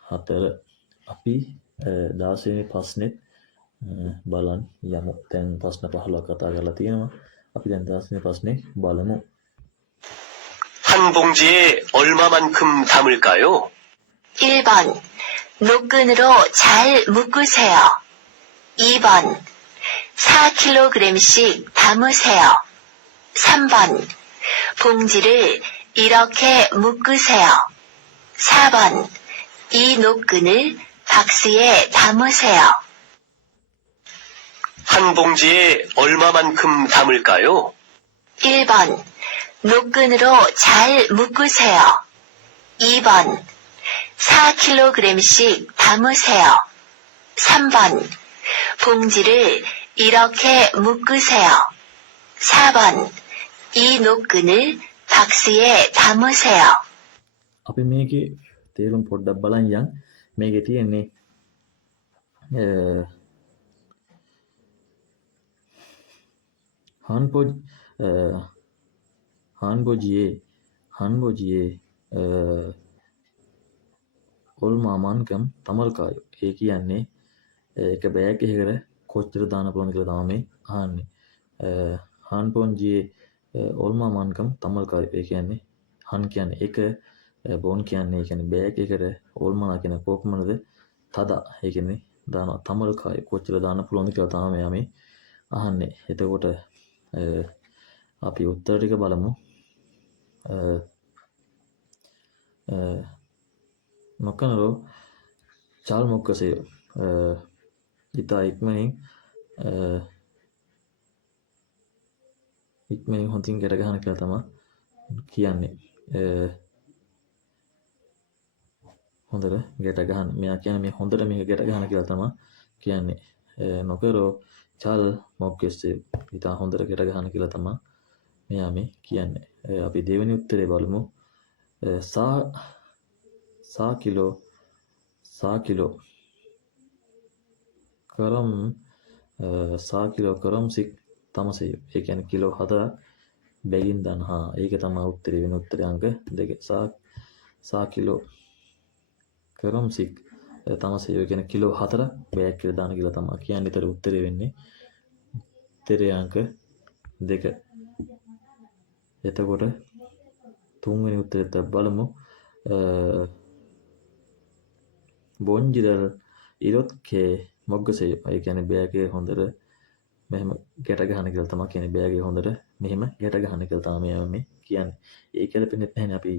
4. අපි 16 වෙනි ප්‍රශ්නෙත් බලන් යමු. දැන් ප්‍රශ්න 15ක් කතා කරලා තියෙනවා. අපි දැන් 16 වෙනි ප්‍රශ්නේ බලමු. 한 봉지에 얼마만큼 담을까요? 1번, 노끈으로 잘 묶으세요. 2번, 4kg씩 담으세요. 3번, 봉지를 이렇게 묶으세요. 4번, 이 노끈을 박스에 담으세요. 한 봉지에 얼마만큼 담을까요? 1번, 노끈으로 잘 묶으세요. 2번, 4kg씩 담으세요. 3번, 봉지를 이렇게 묶으세요. 4번, 이 노끈을 박스에 담으세요. අපි මේකේ තේරුම් පොඩ්ඩක් බලන් යන්. මේකේ තියෙන්නේ 한보지에 올마만큼 담을까요? ඒ කියන්නේ එක බෑග් එකකට කොච්චර දාන්න පුළුවන්ද කියලා තමයි මේ අහන්නේ. 한본지에 올마만큼 담을까요? ඒ කියන්නේ 한 කියන්නේ එක, බොන් කියන්නේ ඒ කියන්නේ බෑග් එකට, ඕල්මනා කියන කොපමණද තදා ඒ කියන්නේ දානවා. තමල්කාය කොච්චර දාන්න පුළුවන්ද කියලා තමයි මෙයා මේ අහන්නේ. එතකොට අපි උත්තර ටික බලමු. නොකනරෝ චාල් මොක්කසයෝ. ඉතා ඉක්මනින් හොඳින් ගැට ගන්න කියලා තමයි කියන්නේ. හොඳට ගැට ගන්න. මෙයා කියන්නේ මේ හොඳට මේක ගැට ගන්න කියලා තමයි කියන්නේ. නොකරෝ චල් මොක්කෙස්සේ. ඉතා හොඳට ගැට ගන්න කියලා තමයි මෙයා මේ කියන්නේ. අපි දෙවෙනි උත්තරේ බලමු. සා කිලෝ කරම්සික් තමසෙය. ඒ කියන්නේ කිලෝ 4ක් බැගින් දාන. ඒක තමයි උත්තරේ වෙන උත්තරේ අංක 2. සා කිලෝ කරම්සික් තමසෙය. ඒ කියන්නේ කිලෝ 4ක් බෑග් කියලා දාන කියලා තමයි කියන්නේ. ඒතර උත්තරේ වෙන්නේ උත්තරේ අංක 2. එතකොට තුන්වෙනි උත්තරෙත් බලමු. බොන්ජිරල් ඉරොත්කේ මොග්ගසෙය. ඒ කියන්නේ බෑග් එක හොඳට මෙහෙම ගැට ගන්න කියලා තමයි කියන්නේ. බෑග් එක හොඳට මෙහෙම ගැට ගන්න කියලා තමයි මේ කියන්නේ. ඒක ලැබෙන්නේ නැහැ. අපි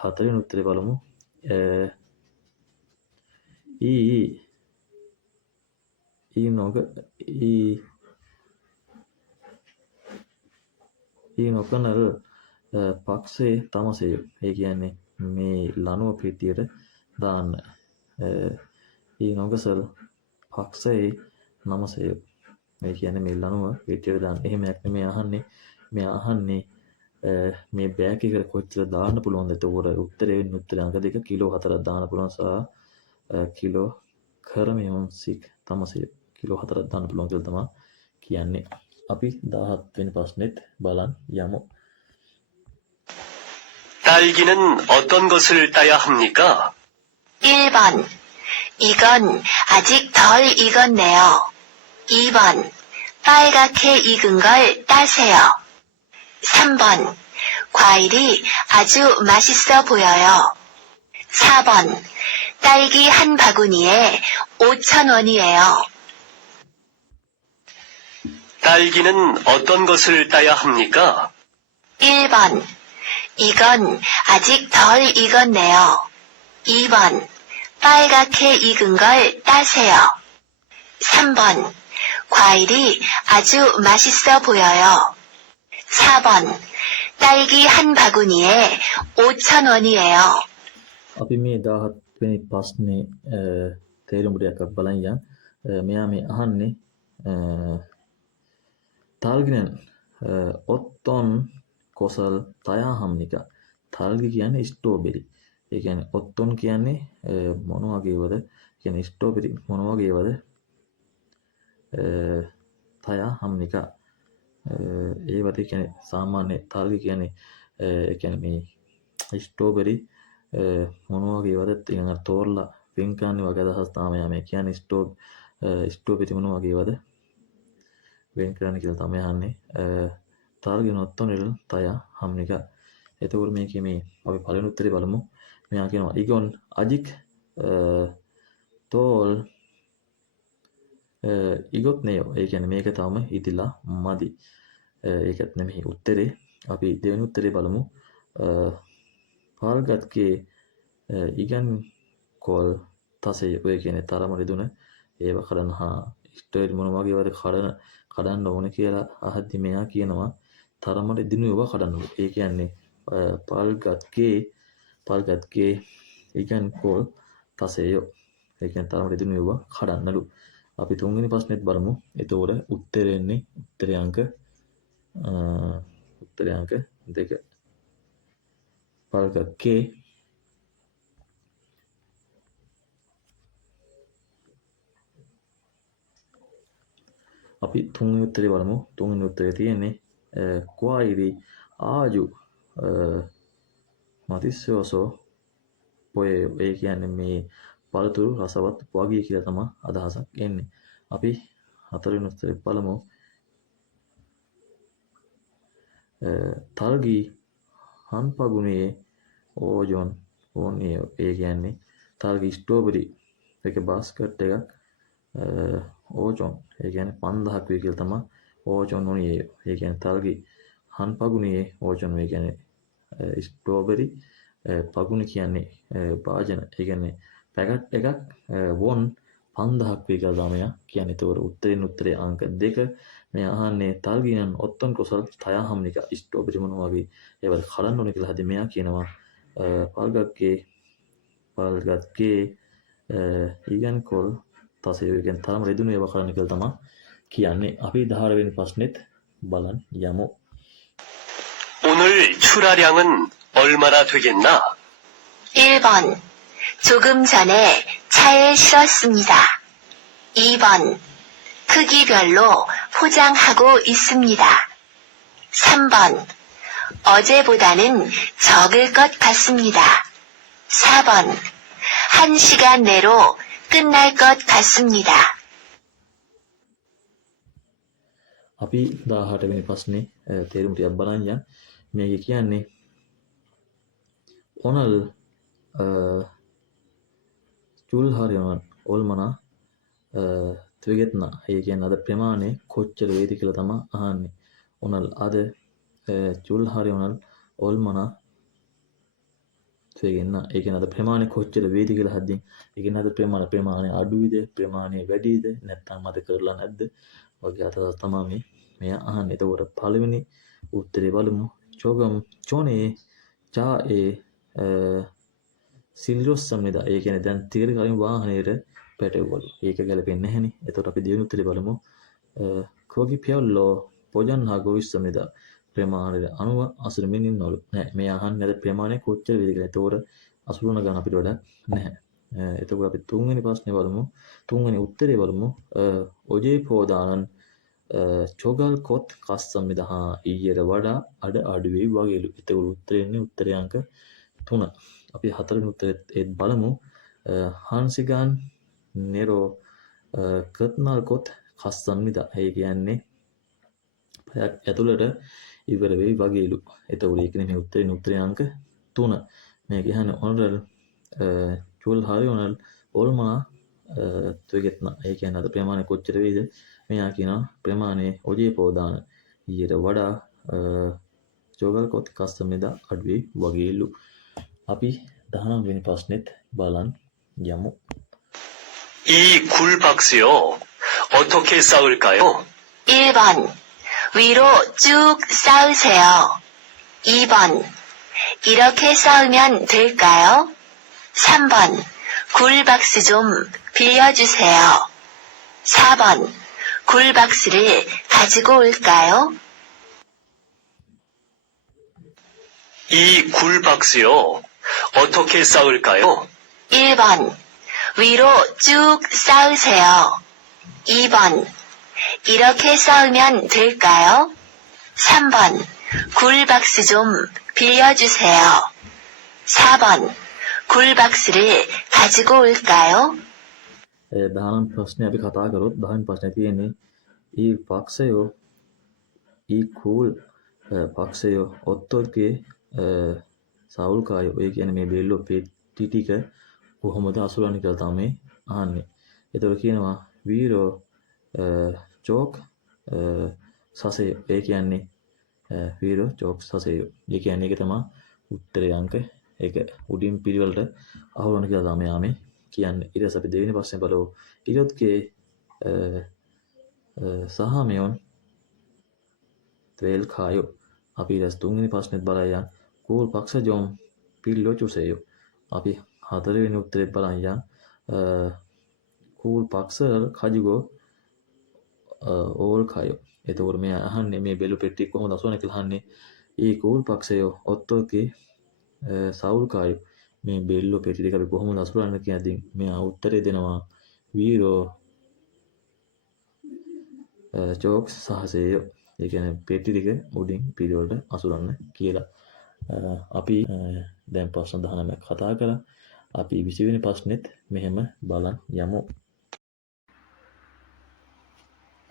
හතරවෙනි උත්තරේ බලමු. නොකනල් පක්ෂේ තමසෙය. ඒ කියන්නේ මේ ලනුව පිටියට දාන්න. නොගසල් පක්ෂේ නමසෙය. ඒ කියන්නේ මේ ලනුව පිටියට දාන්න. එහෙම නැත්නම් මේ අහන්නේ මේ බෑග් එකට කොච්චර දාන්න පුළුවන්ද? එතකොට උත්තරේ වෙන්නේ උත්තරේ අංක 2 කිලෝ 4ක් දාන්න පුළුවන් සහ කිලෝ කරමියොන්සික් තමසෙය. කිලෝ 4ක් දාන්න පුළුවන් කියලා තමයි කියන්නේ. අපි 17 වෙනි ප්‍රශ්නෙත් බලන් යමු. 딸기는 어떤 것을 따야 합니까? 1번, 이건 아직 덜 익었네요. 2번, 빨갛게 익은 걸 따세요. 3번. 과일이 아주 맛있어 보여요. 4번. 딸기 한 바구니에 5,000원이에요. 딸기는 어떤 것을 따야 합니까? 1번. 이건 아직 덜 익었네요. 2번. 빨갛게 익은 걸 따세요. 3번. 과일이 아주 맛있어 보여요. 4번. 딸기 한 바구니에 5,000원이에요. අපි මේ 17 වෙනි ප්‍රශ්නේ තේරුම ටිකක් බලන් යන්. මෙයා මේ අහන්නේ තාල්ගිනන් ඔත්තොන් කොසල් තයා හම්නික. තාල්ගි කියන්නේ ස්ට්‍රෝබෙරි. ඒ කියන්නේ ඔත්තොන් කියන්නේ මොන වගේවද? කියන්නේ ස්ට්‍රෝබෙරි මොන වගේවද? තයා හම්නික. ඒවට කියන්නේ සාමාන්‍ය තාල්ගි කියන්නේ කියන්නේ මේ ස්ට්‍රෝබෙරි මොන වගේවද? ඉතින් අර තෝරලා වෙන් කරන්න වගේ අදහස් තමයි මේ කියන්නේ ස්ට්‍රෝබෙරි මොන වගේවද? වෙන් කරන්න කියලා තමයි අහන්නේ. තාල්ගින ඔත්තොන් ඉරල් තයා හම්නික. එතකොට මේකේ මේ අපි පළවෙනි උත්තරේ බලමු. මෙයා කියනවා ඉගොන් අජික් තෝල් ඉගොත් නේයෝ. ඒ කියන්නේ මේක තාම ඉදිලා මදි. ඒකත් නෙමෙයි උත්තරේ. අපි දෙවෙනි උත්තරේ බලමු. පාල්ගත්ගේ ඉගන් කෝල් තසේ ඔය කියන්නේ තරම රිදුන ඒව කඩන හා ස්ටෝරි මොන වගේවද කඩන්න ඕන කියලා අහද්දි මෙයා කියනවා තරමට දිනු ඒවා කඩන්නලු. ඒ කියන්නේ පාල්ගත්ගේ ඉගන් කෝල් තසේයෝ. ඒ කියන්නේ තරමට දිනු ඒවා කඩන්නලු. අපි තුන්වෙනි ප්‍රශ්නෙත් බලමු. එතකොට උත්තරේ එන්නේ උත්තරේ අංක 2. පාල්ගත්ගේ අපි තුන්වෙනි උත්තරේ බලමු. තුන්වෙනි උත්තරේ තියෙන්නේ ක්වායිරි ආජු මතිස්සෝසෝ පොය. ඒ කියන්නේ මේ පළතුරු රසවත් වගේ කියලා තමයි අදහසක් එන්නේ. අපි හතරවෙනි උත්තරේ බලමු. තල්ගි හන්පගුණේ ඕජොන් ඕනේ. ඒ කියන්නේ තල්ගි ස්ට්‍රෝබෙරි එක බාස්කට් එකක් ඕජොන් ඒ කියන්නේ 5000ක් වේ කියලා තමයි ඕජොන් ඕනේ. ඒ කියන්නේ තල්ගි හන්පගුණේ ඕජොන් ඒ කියන්නේ ස්ට්‍රෝබෙරි පගුණ කියන්නේ භාජන. ඒ කියන්නේ පැකට් එකක් වොන් 5000ක් වේ කියලා තමයි කියන්නේ. ඒතකොට උත්තරේ අංක 2. මේ අහන්නේ තාල්ගිනන් ඔත්තොන් කොසල් තයා හම්නික ස්ට්‍රෝබෙරි මොන වගේ ඒවල කඩන්න ඕනේ කියලා. හදි මෙයා කියනවා පාල්ගත්ගේ ඉගන් කොල් තසේ කියන්නේ තරම රෙදුණු ඒවා කඩන්න කියලා තමයි කියන්නේ. අපි 14 වෙනි ප්‍රශ්නෙත් බලන් යමු. 오늘 출하량은 얼마나 되겠나? 1번. 조금 전에 차에 실었습니다. 2번. 크기별로 포장하고 있습니다. 3번. 어제보다는 적을 것 같습니다. 4번. 1시간 내로 끝날 것 같습니다. අපි 18 වෙනි ප්‍රශ්නේ තේරුම් ටිකක් බලන්න යන්න. මේක කියන්නේ ඔනල් චුල් හරියන ඕල්මනා ත්‍රිගෙත්නා. ඒ කියන්නේ අද ප්‍රමාණය කොච්චර වේද කියලා තමයි අහන්නේ. ඔනල් අද චුල් හරියන ඕල්මනා ත්‍රිගෙත්නා. ඒ කියන්නේ අද ප්‍රමාණය කොච්චර වේද කියලා හද්දින් ඒ කියන්නේ අද ප්‍රමාණය අඩුයිද ප්‍රමාණය වැඩිද නැත්නම් අද කරලා නැද්ද වගේ අදහස් තමයි මෙයා අහන්නේ. එතකොට පළවෙනි උත්තරේ බලමු. චෝගම් චෝනේ චා ඒ සිල්රොස්සම්නිදා. ඒ කියන්නේ දැන් ටිකට කලින් වාහනේට පැටවුවලු. ඒක ගැලපෙන්නේ නැහෙනේ. එතකොට අපි දෙවෙනි උත්තරේ බලමු. කෝගි පියල්ලෝ පොජන් හාගොවිස්සම්නිදා. ප්‍රමාණයට අනුව අසුරු මිනින්නවලු. නෑ මේ අහන්නේ අද ප්‍රමාණය කොච්චර වේද කියලා. එතකොට අසුරුන ගන්න අපිට වඩා නැහැ. එතකොට අපි තුන්වෙනි ප්‍රශ්නේ බලමු. තුන්වෙනි උත්තරේ බලමු. ඔජේ පෝදානන් චෝගල් කොත් කස්සම්මිදා. ඊයට වඩා අඩු වෙයි වගේලු. එතකොට උත්තරේ එන්නේ උත්තරේ අංක 3. අපි හතරවෙනි උත්තරෙත් ඒත් බලමු. හාන්සිගන් නෙරෝ කත්නල් කොත් කස්සම්මිදා. ඒ කියන්නේ පැයක් ඇතුළට ඉවර වෙයි වගේලු. එතකොට ඒ කියන්නේ මේ උත්තරේ අංක 3. මේ කියන්නේ honorable චුල් හරියොනල් ඕල්මනා තුගෙත්න. ඒ කියන්නේ අද ප්‍රමාණය කොච්චර වෙයිද? මෙයා කියනවා ප්‍රමාණය ඔජේ පෝදාන ඊට වඩා ජෝගල් කොත් කස්තමෙදා අඩුවේ වගේලු. අපි 19 වෙනි ප්‍රශ්නෙත් බලන් යමු. 이 굴박스요. 어떻게 쌓을까요? 1번. 위로 쭉 쌓으세요. 2번. 이렇게 쌓으면 될까요? 3번. 굴박스 좀 빌려주세요. 4번. 굴박스를 가지고 올까요? 이 굴박스요. 어떻게 쌓을까요? 1번. 위로 쭉 쌓으세요. 2번. 이렇게 쌓으면 될까요? 3번. 굴박스 좀 빌려주세요. 4번. 굴박스를 가지고 올까요? 19 ප්‍රශ්නේ අපි කතා කරොත් 10 ප්‍රශ්නේ තියෙන්නේ ඊ පක්ෂයෝ ඊ කූල් පක්ෂයෝ ඔත්තෝගේ සවුල්කායෝ ඒ කියන්නේ මේ බෙල්ලෝ පෙට්ටි ටික කොහොමද අසුරන්නේ කියලා තමයි අහන්නේ. ඒතකොට කියනවා වීරෝ චෝක් සසය ඒ කියන්නේ වීරෝ චෝක් සසය. ඒ කියන්නේ ඒක තමයි උත්තරේ අංක 1. උඩින් පිළිවෙලට අහුරන කියලා තමයි ආමේ කියන්නේ. ඊට පස්සේ අපි දෙවෙනි ප්‍රශ්නේ බලමු. ඉරොත්ගේ සහමයන් ත්‍රේල් කායෝ. අපි ඊට තුන්වෙනි ප්‍රශ්නෙත් බලලා යන්. කෝල් පක්ෂ ජොම් පිල්ලෝ චුසෙයෝ. අපි හතරවෙනි උත්තරෙත් බලන් යන්. කෝල් පක්ෂ කජිගෝ ඕල් කායෝ. එතකොට මේ අහන්නේ මේ බෙලු පෙට්ටි කොහොමද අසවන්නේ කියලා අහන්නේ. ඒ කෝල් පක්ෂයෝ ඔත්තෝගේ සවුල් කායෝ. මේ බෙල්ලෝ පෙට්ටි ටික අපි කොහොමද අසුරන්නේ කියනදී මෙයා උත්තරේ දෙනවා වීරෝ චෝක්ස් සහසයෝ. ඒ කියන්නේ පෙට්ටි ටික උඩින් පිළිවෙලට අසුරන්න කියලා. අපි දැන් ප්‍රශ්න 19ක් කතා කරා. අපි 20 වෙනි ප්‍රශ්නෙත් මෙහෙම බලන් යමු.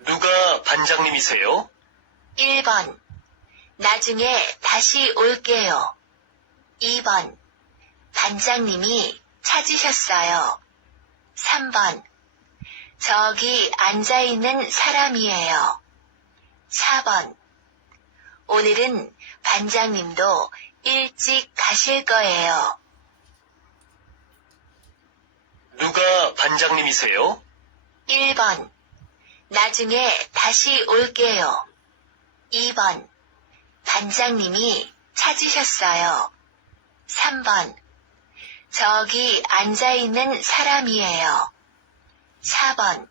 누가 반장님이세요? 1번. 나중에 다시 올게요. 2번. 반장님이 찾으셨어요. 3번. 저기 앉아있는 사람이에요. 4번. 오늘은 반장님도 일찍 가실 거예요. 누가 반장님이세요? 1번. 나중에 다시 올게요. 2번. 반장님이 찾으셨어요. 3번. 저기 앉아있는 사람이에요. 4번.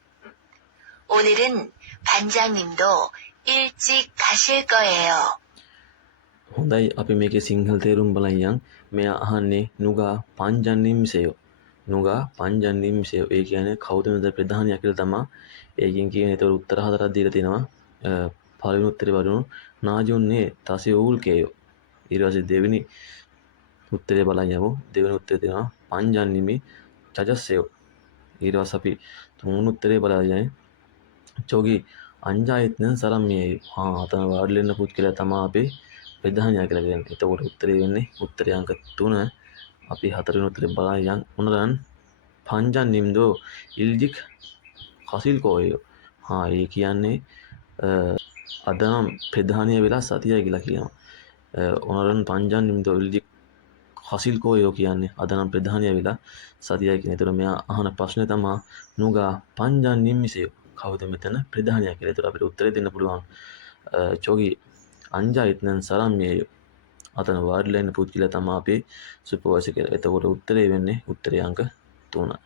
오늘은 반장님도 일찍 가실 거예요. හොඳයි අපි මේකේ සිංහල තේරුම් බලන් යන්. මෙයා අහන්නේ නුගා පංජන්නිම්සයෝ. නුගා පංජන්නිම්සයෝ. ඒ කියන්නේ කවුද මෙතන ප්‍රධානියා කියලා තමයි. ඒකෙන් කියන්නේ ඒතර උත්තර හතරක් දීලා තිනවා. පළවෙනි උත්තරේ වරුණු නාජුන්නේ තසියෝල්කේයෝ. ඊට පස්සේ දෙවෙනි උත්තරේ බලන් යමු. දෙවෙනි උත්තරේ දෙනවා පංජන්නිමි චජස්සයෝ. ඊට පස්සේ අපි තුන්වෙනි උත්තරේ බලලා යන්නේ චෝගි අංජායත්න සරම්මියේ. අතන වාඩිලා ඉන්න පුත් කියලා තමයි අපේ ප්‍රධානියා කියලා කියන්නේ. එතකොට උත්තරේ වෙන්නේ උත්තරේ අංක 3. අපි හතරවෙනි උත්තරේ බලලා යන්. උනරන් පංජන්නිම්දෝ ඉල්ජික් කසිල් කෝයෝ. ඒ කියන්නේ අද නම් ප්‍රධානිය වෙලා සතියයි කියලා කියනවා. උනරන් පංජන්නිම්දෝ ඉල්ජික් කසිල් කෝයෝ කියන්නේ අද නම් ප්‍රධානිය වෙලා සතියයි කියන. ඒතර මෙයා අහන ප්‍රශ්නේ තමයි නුගා පංජන්නිම්මිසයෝ. කවුද මෙතන ප්‍රධානියා කියලා. ඒතර අපිට උත්තරේ දෙන්න පුළුවන් චෝගි අංජායත්නන් සරම්මියයෝ. අතන වාඩිලා ඉන්න පුත් කියලා තමයි අපේ සුපර්වයිසර් කියලා. එතකොට උත්තරේ වෙන්නේ උත්තරේ අංක 3.